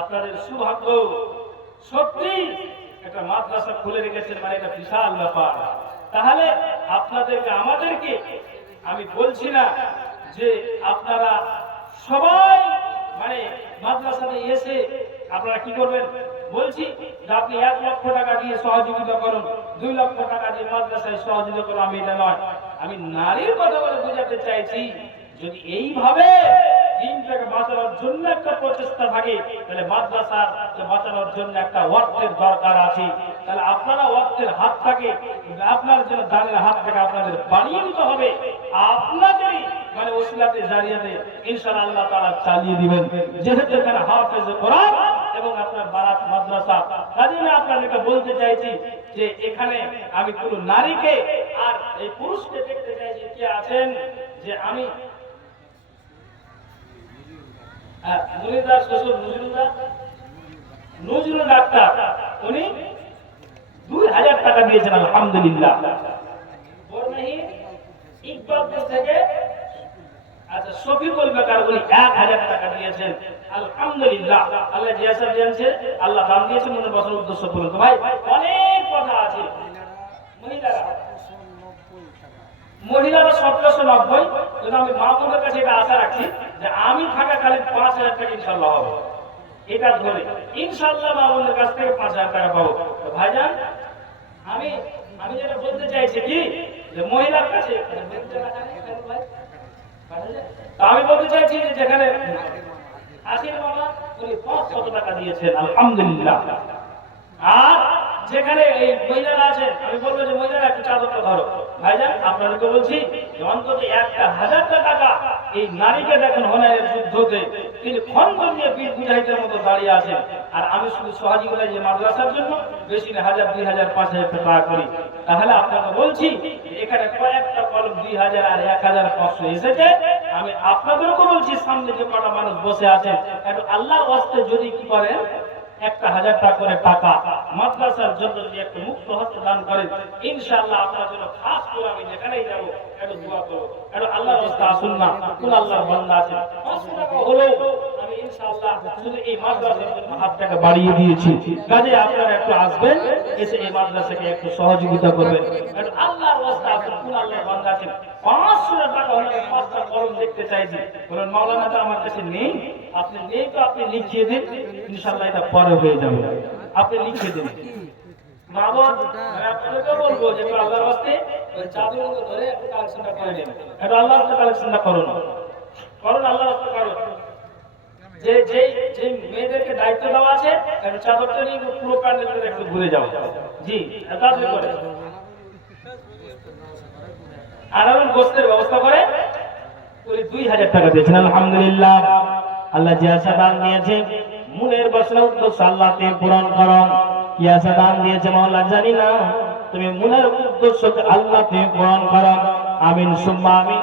আপনাদের সৌভাগ্য। সত্যি একটা মাদ্রাসা খুলে রেখেছেন, মানে এটা বিশাল ব্যাপার। তাহলে আপনাদেরকে আমাদেরকে আমি বলছি না যে আপনারা সবাই মানে মাদ্রাসাতে এসে আপনারা কি করবেন, বলছি যে আপনি 1 লক্ষ টাকা দিয়ে সহযোগিতা করুন, 2 লক্ষ টাকা দিয়ে মাদ্রাসায় সহযোগিতা করুন, আমি এটা নয়। আমি নারীর কথা বলে বোঝাতে চাইছি, যদি এইভাবে দিনটাকে বাঁচানোর জন্য একটা প্রচেষ্টা থাকে, তাহলে মাদ্রাসাকে বাঁচানোর জন্য একটা অর্থের দরকার আছে। তাহলে আপনারা অর্থের হাতটাকে, আপনার জন্য দানের হাতটাকে আপনাদের বাড়িয়ে দিতে হবে। আপনাদেরই মানে ওসিলাতে জারিয়াতে ইনশাআল্লাহ আল্লাহ তাআলা চালিয়ে দিবেন। যেহেতু এখানে হাফেজ কোরআন এবং আপনার বারাত মাদ্রাসা, কাজে আমি আপনাদেরকে বলতে চাইছি যে এখানে আমি কোনো নারীকে আর এই পুরুষকে দেখতে চাইছি কে আছেন, যে আমি মুনিদার শ্বশুর নজরুল ডাক্তার, উনি 2000 টাকা দিয়েছেন আলহামদুলিল্লাহ। ইকবালপুর থেকে আচ্ছা শফিকুল বেকার উনি 1000 টাকা দিয়েছেন আলহামদুলিল্লাহ। আল্লাহ জিয়াসা দিয়েছে, আল্লাহ দান দিয়েছে, মনে বসার উদ্দেশ্য পূরণ। তো ভাই অনেক কথা আছে। মহিলারা 1790, কিন্তু আমি মা বোনের কাছে এটা আশা রাখছি যে আমি থাকাকালীন 5000 টাকা ইনশাআল্লাহ হবে। এটা ধরে ইনশাআল্লাহ মা বোনের কাছ থেকে 5000 টাকা পাবো। তো ভাইজান আমি যেটা বলতে চাইছি কি, যে মহিলার কাছে আমি বলতে চাইছি যে যেখানে আসির বাবা উনি 500 টাকা দিয়েছেন আলহামদুলিল্লাহ। আর যেখানে এই মহিলারা আছেন, আমি বলবো যে মহিলারা একটু চাদরটা ধরো। ভাইজান আপনাদেরকে বলছি যে অন্তত 1,000টা টাকা এই নারীকে দেখেন হনায়ের যুদ্ধতে তিনি খন্দন নিয়ে বীর মুজাহিদের মতো দাঁড়িয়ে আছেন। আর আমি শুধু সহাজিগুলাই যে মাদ্রাসার জন্য বেশি না 1,000, 2,000, 5,000 টাকা করি। তাহলে আপনাকে বলছি এখানে কয়েকটা কলম 2,000 আর 1,500 এসেছে। আমি আপনাদেরকে বলছি সামনে যে কটা মানুষ বসে আছেন একটু আল্লাহর ওয়াস্তে যদি কি করেন 1,000 টাকা করে টাকা মাদ্রাসার জন্য যদি একটু মুক্ত হস্তে দান করেন, ইনশাআল্লাহ আপনার জন্য খাস করে আমি যেখানেই যাবো একটু দোয়া করবো। একটু আল্লাহর রাস্তা আসুন না, কোন আল্লাহর বান্দা আছে 500 টাকা হলেও আমি ইনশাআল্লাহ শুধু এই মাদ্রাসার জন্য হাত টাকা বাড়িয়ে দিয়েছি। কাজে আপনারা একটু আসবেন, এসে এই মাদ্রাসাকে একটু সহযোগিতা করবেন। একটু আল্লাহর রাস্তা আসুন, কোন আল্লাহর বান্দা আছে 500 টাকা হলে 5টা কলম দেখতে চাইছি। বলেন মাওলানা তো আমার কাছে নেই। আপনি নেই তো আপনি লিখিয়ে দিন, ইনশাআল্লাহ এটা পরে হয়ে যাবে। আপনি লিখে দিন। মা বোন আমি আপনাদেরকে বলবো যে আল্লাহর রাস্তে ওই চাদরগুলো ধরে একটু কালেকশনটা করে নিন। এটা আল্লাহর রাস্তে কালেকশনটা করুন, আল্লাহর রাস্তে করুন। যে যে যে মেয়েদেরকে দায়িত্ব দেওয়া আছে একটু চাদরটা নিয়ে পুরো প্যান্ডেলটা একটু ঘুরে যাও। জি তাড়াতাড়ি করে। আর এখন গোস্তের ব্যবস্থা করে 2,000 টাকা দিয়েছেন। আলহামদুলিল্লাহ। আল্লাহ যে আশা দান দিয়েছে মনের বাসনা উদ্দেশ্য আল্লাহ তে পূরণ করো। কি আশা দান দিয়েছে মাওলা জানি না, তুমি মনের উদ্দেশ্যকে আল্লাহ তে পূরণ করো। আমিন সুম্মা আমিন।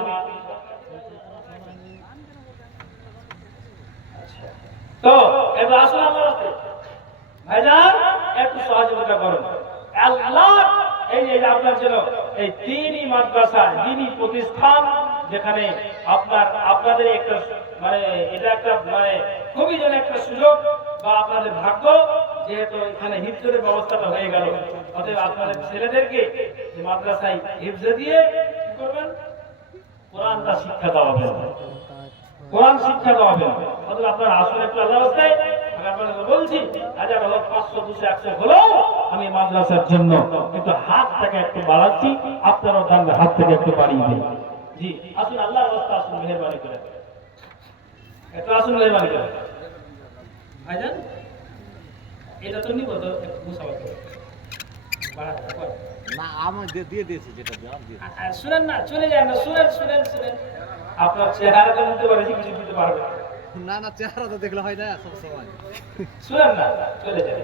তো এবার আসুন আমার রাস্তে ভাইজান একটু সহযোগিতা করুন। আল্লাহ এই যে আপনার জন্য এই তিনই মাদ্রাসা দিনী প্রতিষ্ঠান যেখানে আপনাদের একটা মানে এটা একটা মানে খুবই যেন একটা সুযোগ বা আপনাদের ভাগ্য, যেহেতু এখানে হিফজের ব্যবস্থাটা হয়ে গেল। অতএব আপনাদের ছেলেদেরকে মাদ্রাসায় হিফজে দিয়ে কি করবেন, কোরআনটা শিক্ষা দেওয়া হবে, কোরআন শিক্ষা দেওয়া হবে। অতএব আপনারা আসলে একটু আল্লাহর রাস্তায় আমি আপনাদের বলছি 1000 হলো 500, 200, 100 হলো আমি মাদ্রাসার জন্য একটু হাত থেকে একটু বাড়াচ্ছি, আপনারাও দাঁড়ান হাত থেকে একটু বাড়িয়ে দিন। জি আসুন আল্লাহর রাস্তায় আসুন, মেহেরবানি করে একটু আসুন, মেহেরবানি করে। ভাইজান এটা তো নিব তো মুসাফা করে না আমার দিয়ে দিয়েছি যেটা দিয়ে শুনেন না, চলে যান না, শুনেন আপনার চেহারাটা নিতে পারেছি কিছু দিতে পারবে না চেহারা তো দেখলে হয় না সব সময়। শুনেন না, চলে যান।